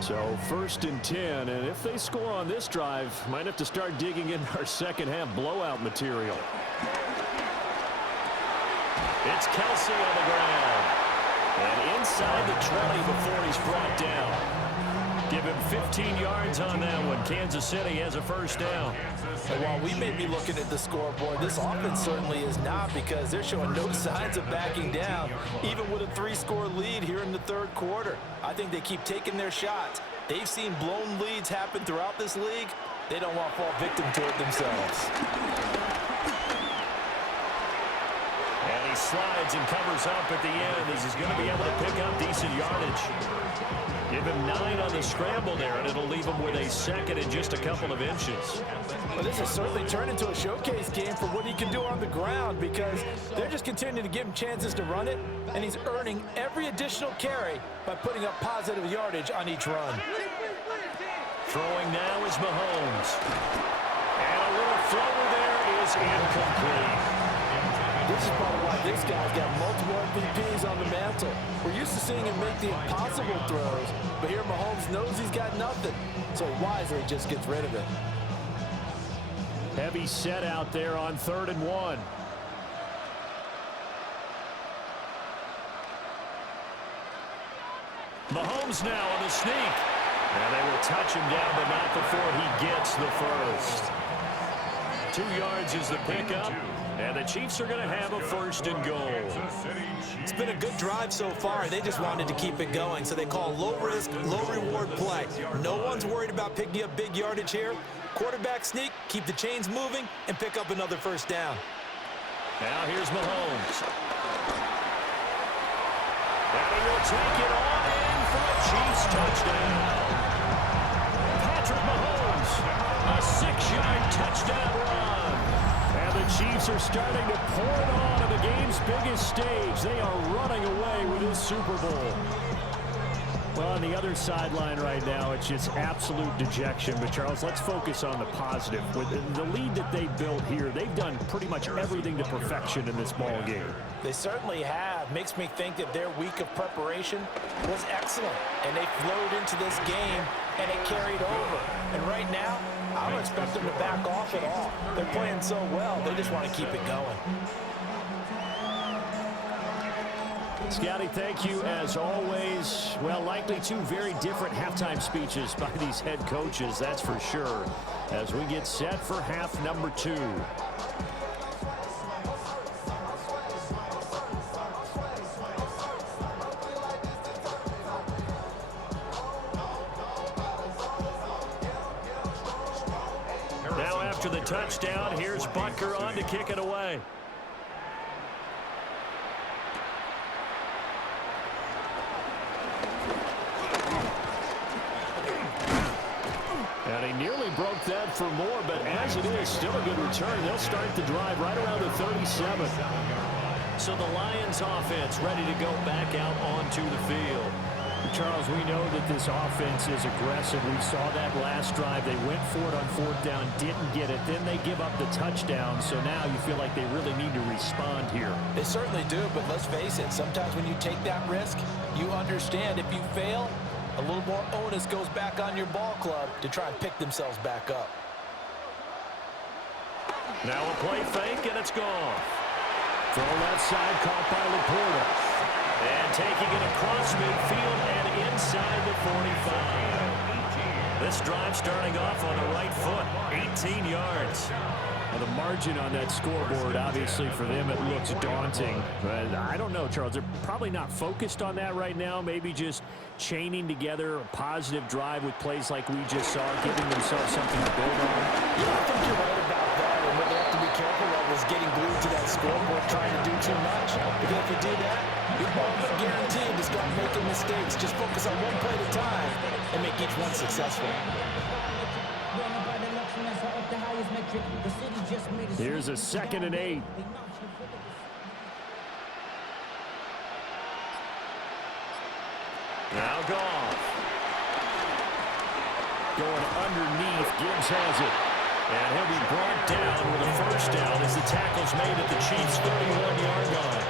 So 1st and 10. And if they score on this drive, might have to start digging in our second half blowout material. It's Kelsey on the ground. And inside the 20 before he's brought down. Give him 15 yards on that one. Kansas City has a 1st down. And while we may be looking at the scoreboard, this offense certainly is not, because they're showing no signs of backing down, even with a 3-score lead here in the 3rd quarter. I think they keep taking their shots. They've seen blown leads happen throughout this league. They don't want to fall victim to it themselves. And he slides and covers up at the end as he's going to be able to pick up decent yardage. Give him 9 on the scramble there, and it'll leave him with a 2nd and just a couple of inches. Well, this has certainly turned into a showcase game for what he can do on the ground, because they're just continuing to give him chances to run it, and he's earning every additional carry by putting up positive yardage on each run. Throwing now is Mahomes. And a little floater there is incomplete. This is probably why this guy's got multiple MVPs on the mantle. We're used to seeing him make the impossible throws, but here Mahomes knows he's got nothing, so wisely just gets rid of it. Heavy set out there on 3rd and 1. Mahomes now on the sneak. And they will touch him down, but not before he gets the 1st. 2 yards is the pickup. And the Chiefs are going to have a 1st and goal. It's been a good drive so far. They just wanted to keep it going, so they call low-risk, low-reward play. No one's worried about picking up big yardage here. Quarterback sneak, keep the chains moving, and pick up another 1st down. Now here's Mahomes. And he will take it on in for a Chiefs touchdown. Patrick Mahomes, a 6-yard touchdown run. And the Chiefs are starting to pour it on at the game's biggest stage. They are running away with this Super Bowl. Well, on the other sideline right now, it's just absolute dejection. But, Charles, let's focus on the positive. With the lead that they built here, they've done pretty much everything to perfection in this ball game. They certainly have. Makes me think that their week of preparation was excellent. And they flowed into this game, and it carried over. And right now, I don't expect them to back off at all. They're playing so well, they just want to keep it going. Scotty, thank you as always. Well, likely two very different halftime speeches by these head coaches, that's for sure, as we get set for half number 2. Now after the touchdown, here's Butker on to kick it away. And he nearly broke that for more, but as it is, still a good return. They'll start the drive right around the 37. So the Lions offense ready to go back out onto the field. Charles, we know that this offense is aggressive. We saw that last drive. They went for it on 4th down, didn't get it. Then they give up the touchdown. So now you feel like they really need to respond here. They certainly do, but let's face it. Sometimes when you take that risk, you understand if you fail, a little more onus goes back on your ball club to try and pick themselves back up. Now a play fake, and it's gone. Throw left side, caught by Laporta. And taking it across midfield and inside the 45. This drive starting off on the right foot, 18 yards. Well, the margin on that scoreboard, obviously for them, it looks daunting. But I don't know, Charles. They're probably not focused on that right now. Maybe just chaining together a positive drive with plays like we just saw, giving themselves something to build on. Yeah, I think you're right about that. And what they have to be careful of is getting glued to that scoreboard, trying to do too much. Because if you do that, you're almost guaranteed to start making mistakes. Just focus on one play at a time and make each one successful. Here's a 2nd and 8. Now Goff. Going underneath, Gibbs has it. And he'll be brought down with a 1st down as the tackle's made at the Chiefs' 31-yard line.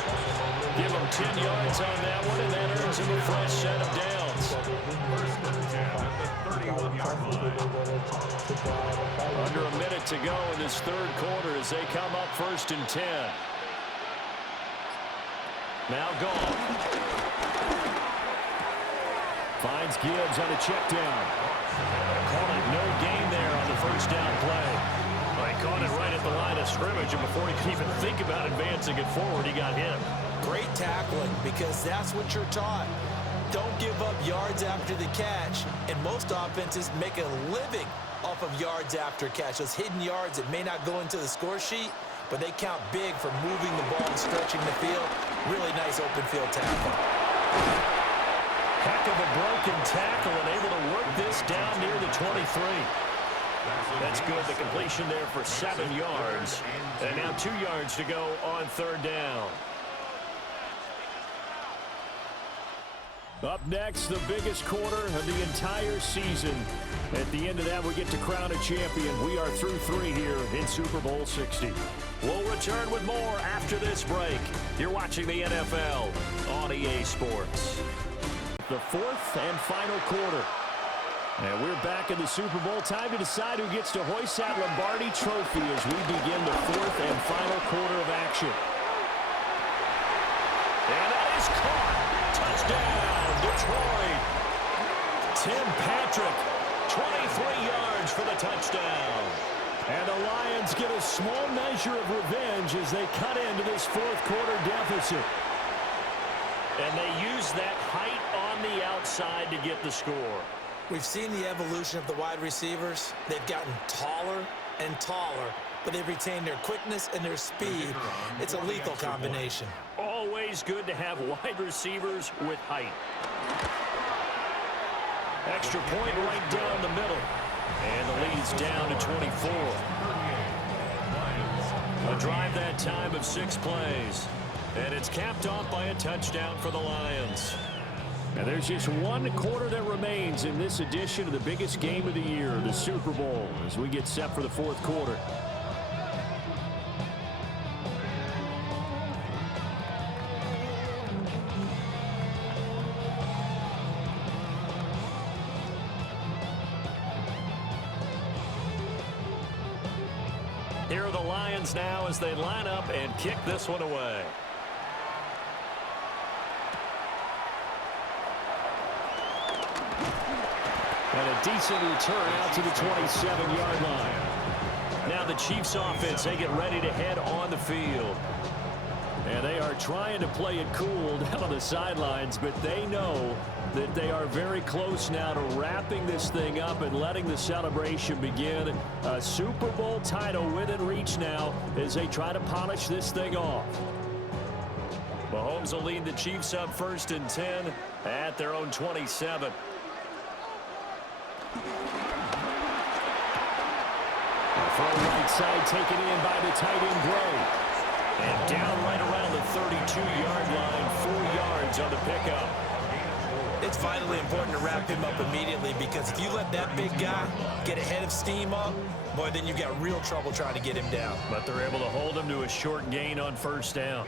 Give him 10 yards on that one, and that earns him a fresh set of downs. 1st and 10 at the 31-yard line. Under a minute to go in this 3rd quarter as they come up 1st and 10. Now Goff. Finds Gibbs on a check down. Call it no gain there on the 1st down play. Well, he caught it right at the line of scrimmage, and before he could even think about advancing it forward, he got hit. Great tackling, because that's what you're taught. Don't give up yards after the catch, and most offenses make a living off of yards after catch. Those hidden yards that may not go into the score sheet, but they count big for moving the ball and stretching the field. Really nice open field tackle. Heck of a broken tackle and able to work this down near the 23. That's good. The completion there for 7 yards. And now 2 yards to go on 3rd down. Up next, the biggest quarter of the entire season. At the end of that, we get to crown a champion. We are through 3 here in Super Bowl 60. We'll return with more after this break. You're watching the NFL on EA Sports. The 4th and final quarter. And we're back in the Super Bowl. Time to decide who gets to hoist that Lombardi trophy as we begin the 4th and final quarter of action. And that is caught. Touchdown, Detroit. Tim Patrick, 23 yards for the touchdown. And the Lions get a small measure of revenge as they cut into this 4th quarter deficit. And they use that height on the outside to get the score. We've seen the evolution of the wide receivers. They've gotten taller and taller, but they've retained their quickness and their speed. It's a lethal combination. Always good to have wide receivers with height. Extra point right down the middle. And the lead is down to 24. A drive that time of 6 plays. And it's capped off by a touchdown for the Lions. And there's just 1 quarter that remains in this edition of the biggest game of the year, the Super Bowl, as we get set for the 4th quarter. Here are the Lions now as they line up and kick this one away. a decent return out to the 27-yard line. Now the Chiefs offense, they get ready to head on the field. And they are trying to play it cool down on the sidelines, but they know that they are very close now to wrapping this thing up and letting the celebration begin. A Super Bowl title within reach now as they try to polish this thing off. Mahomes will lead the Chiefs up 1st and 10 at their own 27. From right side taken in by the tight end Gray. And down right around the 32-yard line, 4 yards on the pickup. It's vitally important to wrap him up immediately, because if you let that big guy get ahead of steam up, boy, then you've got real trouble trying to get him down. But they're able to hold him to a short gain on 1st down.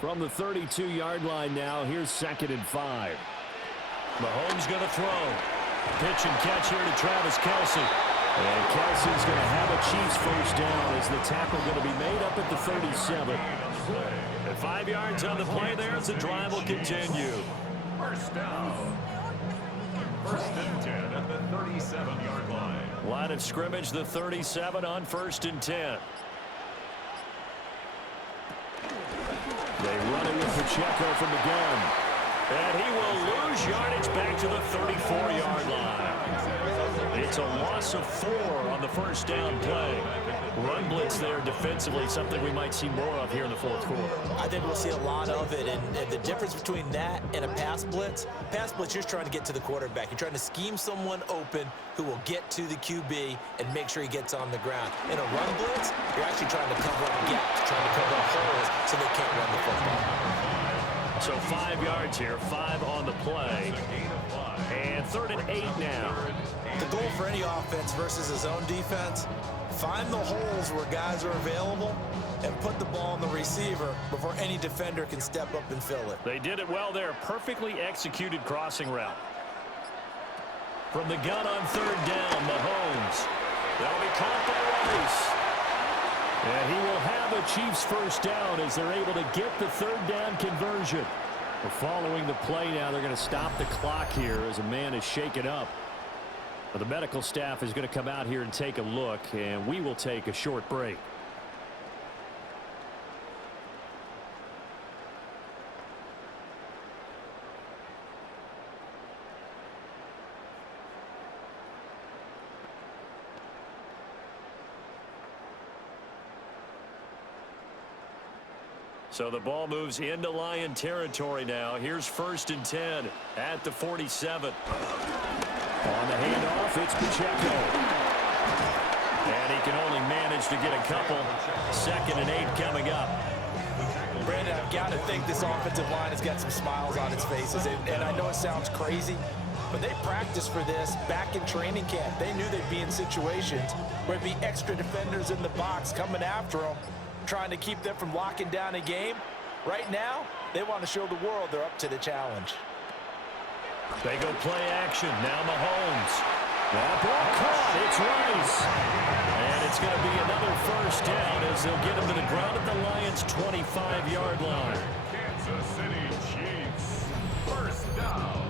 From the 32-yard line now, here's 2nd and 5. Mahomes going to throw. Pitch and catch here to Travis Kelce. And Kelsey's going to have a Chiefs 1st down as the tackle going to be made up at the 37. At 5 yards on the play there as the drive will continue. 1st down. 1st and 10 at the 37-yard line. Line of scrimmage, the 37 on 1st and 10. They run it with Pacheco from the gun. And he will lose yardage back to the 34-yard line. It's a loss of 4 on the 1st down play. Run blitz there defensively, something we might see more of here in the 4th quarter. I think we'll see a lot of it, and the difference between that and a pass blitz, you're just trying to get to the quarterback. You're trying to scheme someone open who will get to the QB and make sure he gets on the ground. In a run blitz, you're actually trying to cover up gaps, trying to cover up holes so they can't run the football. So 5 yards here, 5 on the play. And 3rd and 8 now. The goal for any offense versus his own defense, find the holes where guys are available and put the ball on the receiver before any defender can step up and fill it. They did it well there. Perfectly executed crossing route. From the gun on 3rd down, Mahomes. That'll be caught by Rice. And he will have a Chiefs 1st down as they're able to get the 3rd down conversion. Well, following the play now, they're going to stop the clock here as a man is shaken up. Well, the medical staff is going to come out here and take a look, and we will take a short break. So the ball moves into Lion territory now. Here's 1st and 10 at the 47. On the handoff, it's Pacheco. And he can only manage to get a couple. 2nd and 8 coming up. Brandon, I've got to think this offensive line has got some smiles on its faces. And I know it sounds crazy, but they practiced for this back in training camp. They knew they'd be in situations where it'd be extra defenders in the box coming after them, trying to keep them from locking down a game. Right now, they want to show the world they're up to the challenge. They go play action. Now Mahomes. That ball caught. It's Rice. And it's going to be another 1st down as they'll get him to the ground at the Lions' 25-yard line. Kansas City Chiefs. 1st down.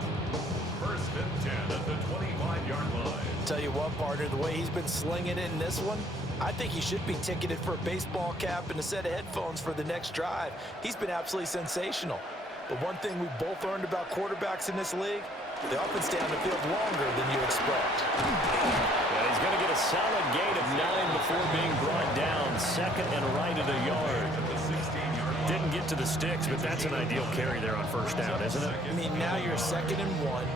1st and 10 at the 25-yard line. Tell you what, partner, the way he's been slinging it in this one, I think he should be ticketed for a baseball cap and a set of headphones for the next drive. He's been absolutely sensational. But one thing we both learned about quarterbacks in this league, they often stay on the field longer than you expect. Well, he's going to get a solid gain of 9 before being brought down. 2nd and right at a yard. Didn't get to the sticks, but that's an ideal carry there on 1st down, isn't it? I mean, now you're 2nd and 1.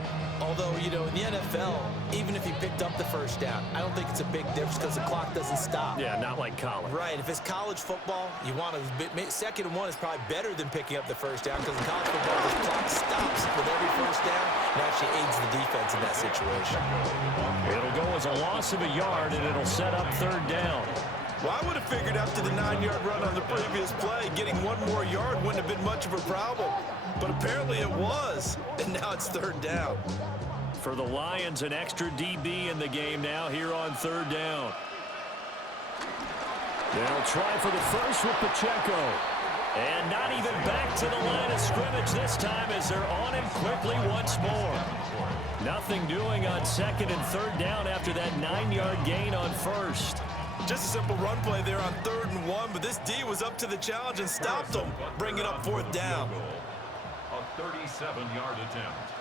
Although, you know, in the NFL, even if he picked up the 1st down, I don't think it's a big difference because the clock doesn't stop. Yeah, not like college. Right. If it's college football, you want to 2nd and 1 is probably better than picking up the 1st down because in college football, the clock stops with every 1st down and actually aids the defense in that situation. It'll go as a loss of a yard, and it'll set up 3rd down. Well, I would have figured after the 9-yard run on the previous play, getting 1 more yard wouldn't have been much of a problem. But apparently it was, and now it's 3rd down. For the Lions, an extra DB in the game now here on 3rd down. They'll try for the first with Pacheco. And not even back to the line of scrimmage this time as they're on him quickly once more. Nothing doing on second and third down after that 9-yard gain on first. Just a simple run play there on 3rd and 1, but this D was up to the challenge and stopped them, bringing up 4th down. A 37-yard attempt.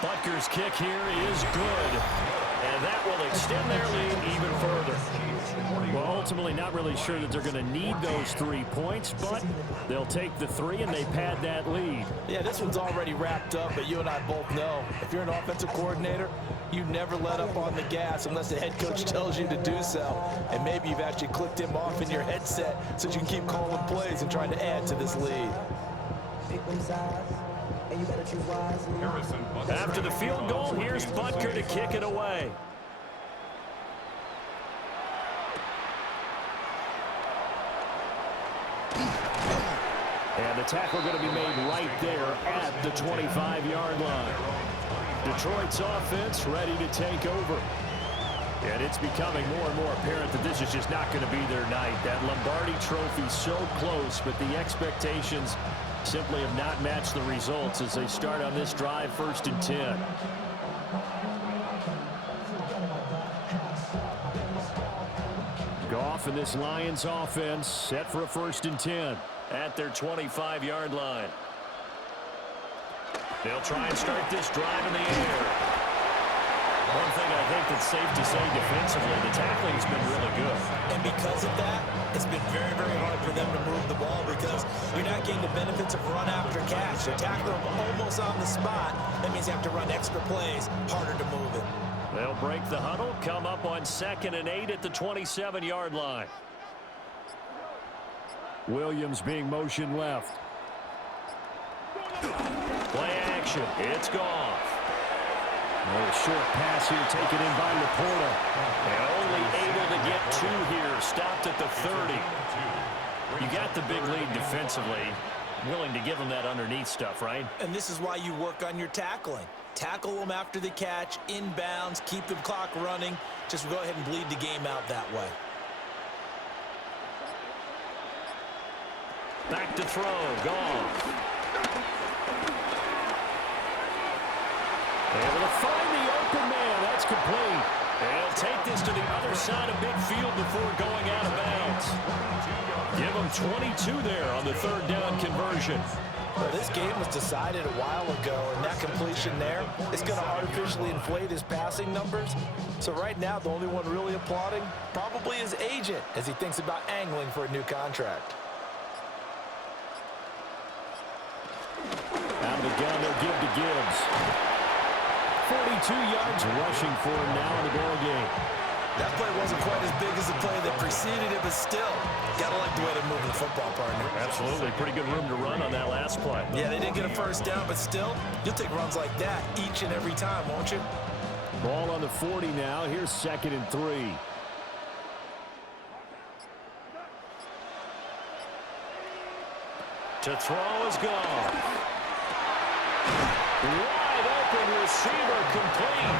Butker's kick here is good, and that will extend their lead even further. Well, ultimately not really sure that they're going to need those 3 points, but they'll take the 3 and they pad that lead. Yeah, this one's already wrapped up, but you and I both know if you're an offensive coordinator, you never let up on the gas unless the head coach tells you to do so. And maybe you've actually clicked him off in your headset so you can keep calling plays and trying to add to this lead. After the field goal, here's Butker to kick it away. And the tackle going to be made right there at the 25-yard line. Detroit's offense ready to take over. And it's becoming more and more apparent that this is just not going to be their night. That Lombardi Trophy so close, but the expectations simply have not matched the results as they start on this drive, 1st and 10. Goff and this Lions offense set for a 1st and 10 at their 25-yard line. They'll try and start this drive in the air. One thing I think that's safe to say defensively, the tackling's been really good. And because of that, it's been very, very hard for them to move the ball because you're not getting the benefits of run after catch. They're tackling them almost on the spot. That means you have to run extra plays, harder to move it. They'll break the huddle, come up on 2nd and 8 at the 27-yard line. Williams being motion left. Play action. It's Goff. A short pass here taken in by Laporta. And only able to get 2 here. Stopped at the 30. You got the big lead defensively. Willing to give them that underneath stuff, right? And this is why you work on your tackling. Tackle them after the catch, inbounds, keep the clock running. Just go ahead and bleed the game out that way. Back to throw. Goff. Able to find the open man. That's complete. They'll take this to the other side of midfield before going out of bounds. Give them 22 there on the 3rd down conversion. Well, this game was decided a while ago, and that completion there is going to artificially inflate his passing numbers. So right now, the only one really applauding probably his agent as he thinks about angling for a new contract. Out of the gun, they'll give to Gibbs. 42 yards rushing for him now in the ball game. That play wasn't quite as big as the play that preceded it, but still, gotta like the way they're moving the football, partner. Absolutely. Pretty good room to run on that last play. Yeah, they didn't get a 1st down, but still, you'll take runs like that each and every time, won't you? Ball on the 40 now. Here's 2nd and 3. To throw is gone. Wide open receiver complete.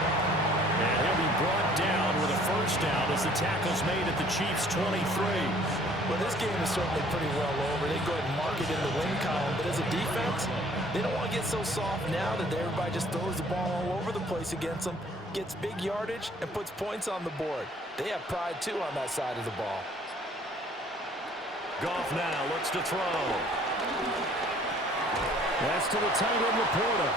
And he'll be brought down with a 1st down as the tackle's made at the Chiefs' 23. Well, this game is certainly pretty well over. They go ahead and mark it in the win column, but as a defense, they don't want to get so soft now that everybody just throws the ball all over the place against them, gets big yardage, and puts points on the board. They have pride, too, on that side of the ball. Goff now looks to throw. That's to the tight end, Laporta.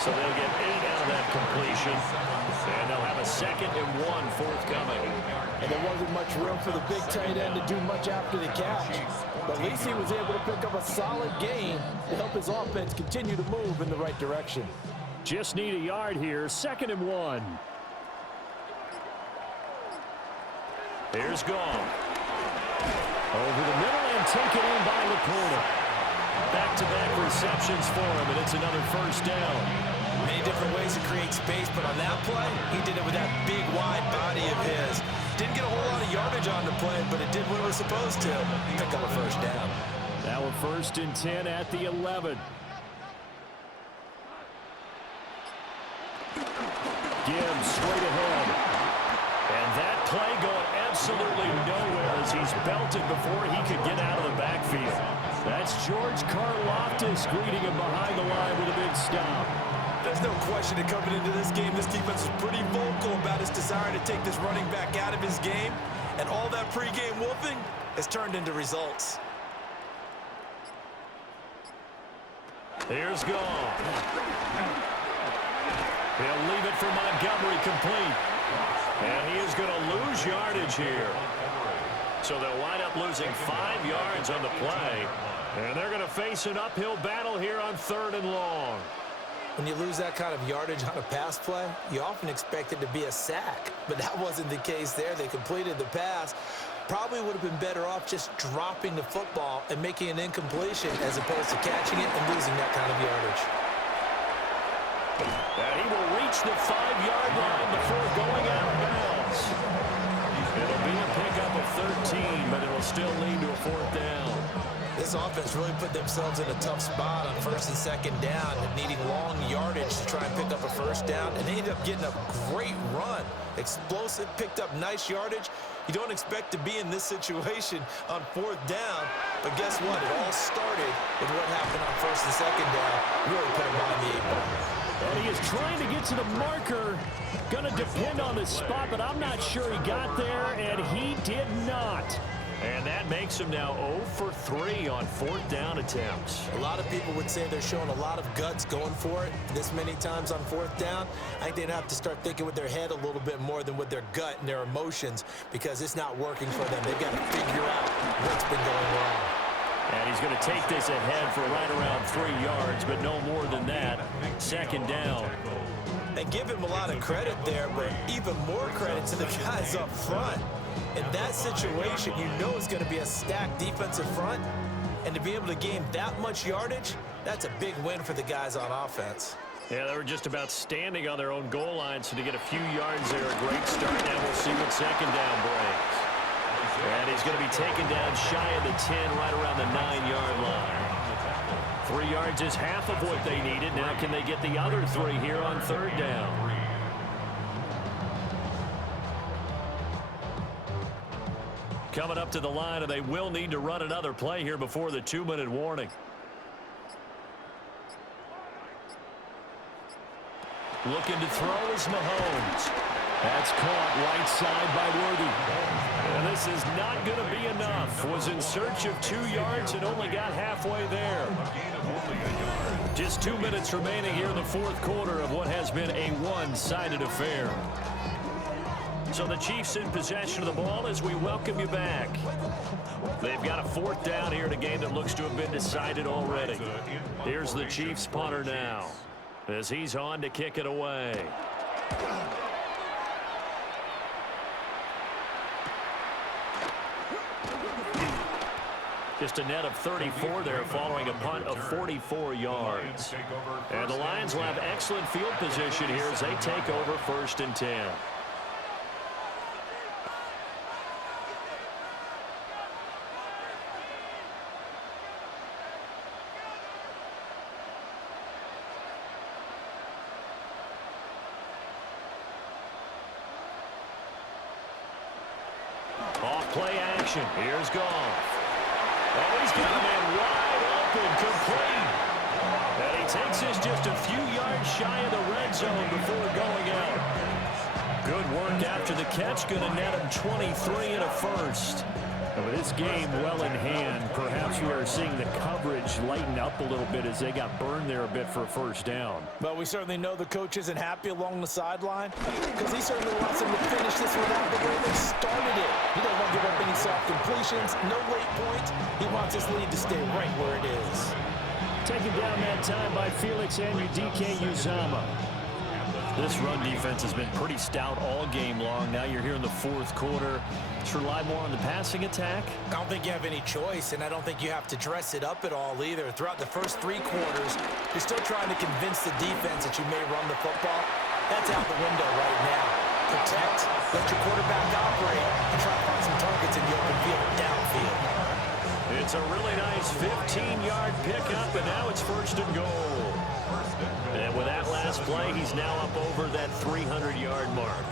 So they'll get 8 out of that completion. And they'll have a 2nd and 1 forthcoming. And there wasn't much room for the big tight end to do much after the catch. But at least he was able to pick up a solid gain to help his offense continue to move in the right direction. Just need a yard here. 2nd and 1. Here's Goff. Over the middle and taken in by Laporta. Back-to-back receptions for him, and it's another 1st down. Many different ways to create space, but on that play, he did it with that big, wide body of his. Didn't get a whole lot of yardage on the play, but it did what it was supposed to. Pick up a 1st down. Now a 1st and 10 at the 11. Gibbs straight ahead. And that play going absolutely nowhere as he's belted halted before he could get out of the backfield. That's George Karlaftis greeting him behind the line with a big stop. There's no question that coming into this game, this defense is pretty vocal about his desire to take this running back out of his game. And all that pregame whooping has turned into results. Here's Goff. He'll leave it for Montgomery complete. And he is going to lose yardage here. So they'll wind up losing 5 yards on the play. And they're going to face an uphill battle here on 3rd and long. When you lose that kind of yardage on a pass play, you often expect it to be a sack. But that wasn't the case there. They completed the pass. Probably would have been better off just dropping the football and making an incompletion as opposed to catching it and losing that kind of yardage. And he will reach the 5-yard line before going out of bounds. It'll be a pickup of 13, but it'll still lead to a 4th down. This offense really put themselves in a tough spot on 1st and 2nd down, needing long yardage to try and pick up a 1st down, and they ended up getting a great run. Explosive, picked up nice yardage. You don't expect to be in this situation on 4th down, but guess what? It all started with what happened on 1st and 2nd down. Really put him behind the 8 ball. And he is trying to get to the marker. Going to depend on the spot, but I'm not sure he got there, and he did not. And that makes him now 0 for 3 on 4th down attempts. A lot of people would say they're showing a lot of guts going for it this many times on 4th down. I think they'd have to start thinking with their head a little bit more than with their gut and their emotions, because it's not working for them. They've got to figure out what's been going wrong. And he's going to take this ahead for right around 3 yards, but no more than that. 2nd down. And give him a lot of credit there, but even more credit to the guys up front. In that situation, you know it's going to be a stacked defensive front. And to be able to gain that much yardage, that's a big win for the guys on offense. Yeah, they were just about standing on their own goal line, so to get a few yards there, a great start. Now we'll see what 2nd down brings. And he's going to be taken down shy of the 10, right around the 9-yard line. 3 yards is half of what they needed. Now can they get the other 3 here on 3rd down? Coming up to the line, and they will need to run another play here before the 2-minute warning. Looking to throw is Mahomes. That's caught right side by Worthy. And this is not going to be enough. Was in search of 2 yards and only got halfway there. Just 2 minutes remaining here in the 4th quarter of what has been a one-sided affair. So the Chiefs in possession of the ball as we welcome you back. They've got a 4th down here in a game that looks to have been decided already. Here's the Chiefs punter now as he's on to kick it away. Just a net of 34 there following a punt of 44 yards. And the Lions will have excellent field position here as they take over 1st and 10. Off play action. Here's Goff. Oh, he's got a man wide open, complete. And he takes this just a few yards shy of the red zone before going out. Good work after the catch. Going to net him 23 and a 1st. With this game well in hand, perhaps we are seeing the coverage lighten up a little bit as they got burned there a bit for a 1st down. But we certainly know the coach isn't happy along the sideline because he certainly wants them to finish this one out the way they started it. He doesn't want to give up any soft completions, no late points. He wants his lead to stay right where it is. Taken down that time by Felix Anudike-Uzomah. This run defense has been pretty stout all game long. Now you're here in the 4th quarter. To rely more on the passing attack? I don't think you have any choice, and I don't think you have to dress it up at all either. Throughout the first 3 quarters, you're still trying to convince the defense that you may run the football. That's out the window right now. Protect, let your quarterback operate, and try to find some targets in the open field or downfield. It's a really nice 15-yard pickup, and now it's 1st and goal. And with that last play, he's now up over that 300-yard mark.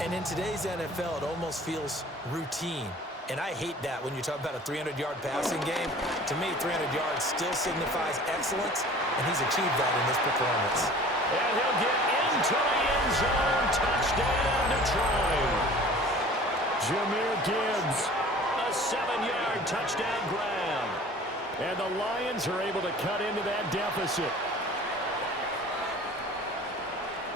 And in today's NFL, it almost feels routine. And I hate that when you talk about a 300-yard passing game. To me, 300 yards still signifies excellence, and he's achieved that in this performance. And he'll get into the end zone. Touchdown Detroit. Jahmyr Gibbs, a 7-yard touchdown grab. And the Lions are able to cut into that deficit.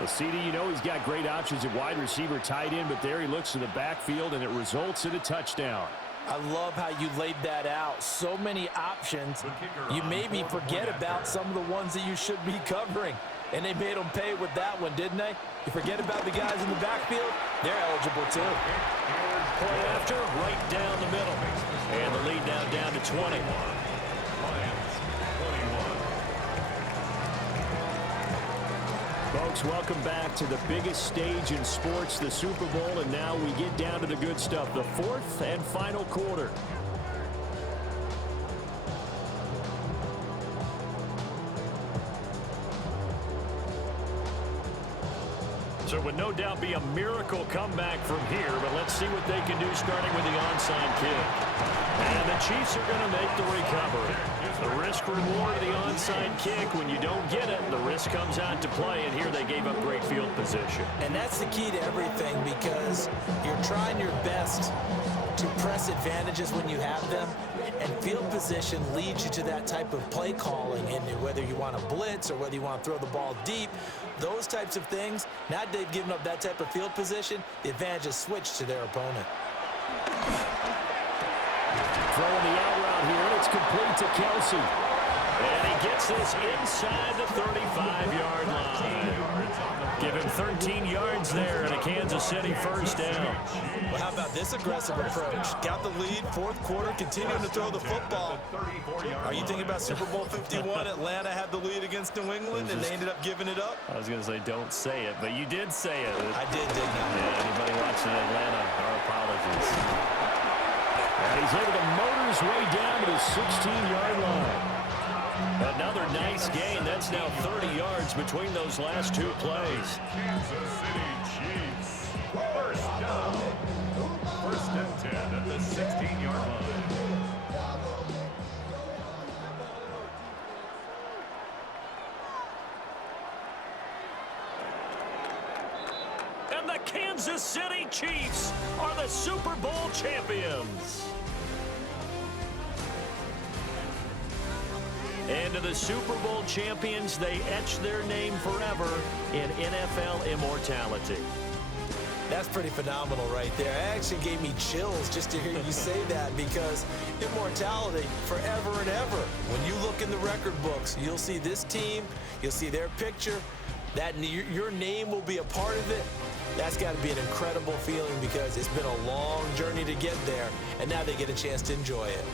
The CD, you know, he's got great options at wide receiver, tight end, but there he looks to the backfield, and it results in a touchdown. I love how you laid that out. So many options. You maybe forget about some of the ones that you should be covering. And they made them pay with that one, didn't they? You forget about the guys in the backfield, they're eligible too. Point after, right down the middle. And the lead now down to 20. Folks, welcome back to the biggest stage in sports, the Super Bowl, and now we get down to the good stuff, the fourth and final quarter. So it would no doubt be a miracle comeback from here, but let's see what they can do starting with the onside kick. And the Chiefs are going to make the recovery. The risk-reward of the onside kick, when you don't get it, the risk comes out to play, and here they gave up great field position. And that's the key to everything, because you're trying your best to press advantages when you have them, and field position leads you to that type of play calling, and whether you want to blitz or whether you want to throw the ball deep, those types of things. Now they've given up that type of field position, the advantage is switched to their opponent. Throwing the out route here, and it's complete to Kelsey. And he gets this inside the 35-yard line. Give him 13 yards there and a Kansas City first down. Well, how about this aggressive approach? Got the lead, fourth quarter, continuing to throw the football. Are you thinking about Super Bowl 51? Atlanta had the lead against New England, and they ended up giving it up? I was going to say, don't say it, but you did say it. I did, didn't I? Yeah, anybody watching Atlanta, our apologies. And he's able to motor his way down to the 16-yard line. Another nice gain. That's now 30 yards between those last two plays. Kansas City Chiefs. First down. First and 10 at the 16-yard line. And the Kansas City Chiefs are the Super Bowl champions. And to the Super Bowl champions, they etch their name forever in NFL immortality. That's pretty phenomenal right there. It actually gave me chills just to hear you say that, because immortality forever and ever. When you look in the record books, you'll see this team, you'll see their picture, that your name will be a part of it. That's got to be an incredible feeling, because it's been a long journey to get there, and now they get a chance to enjoy it.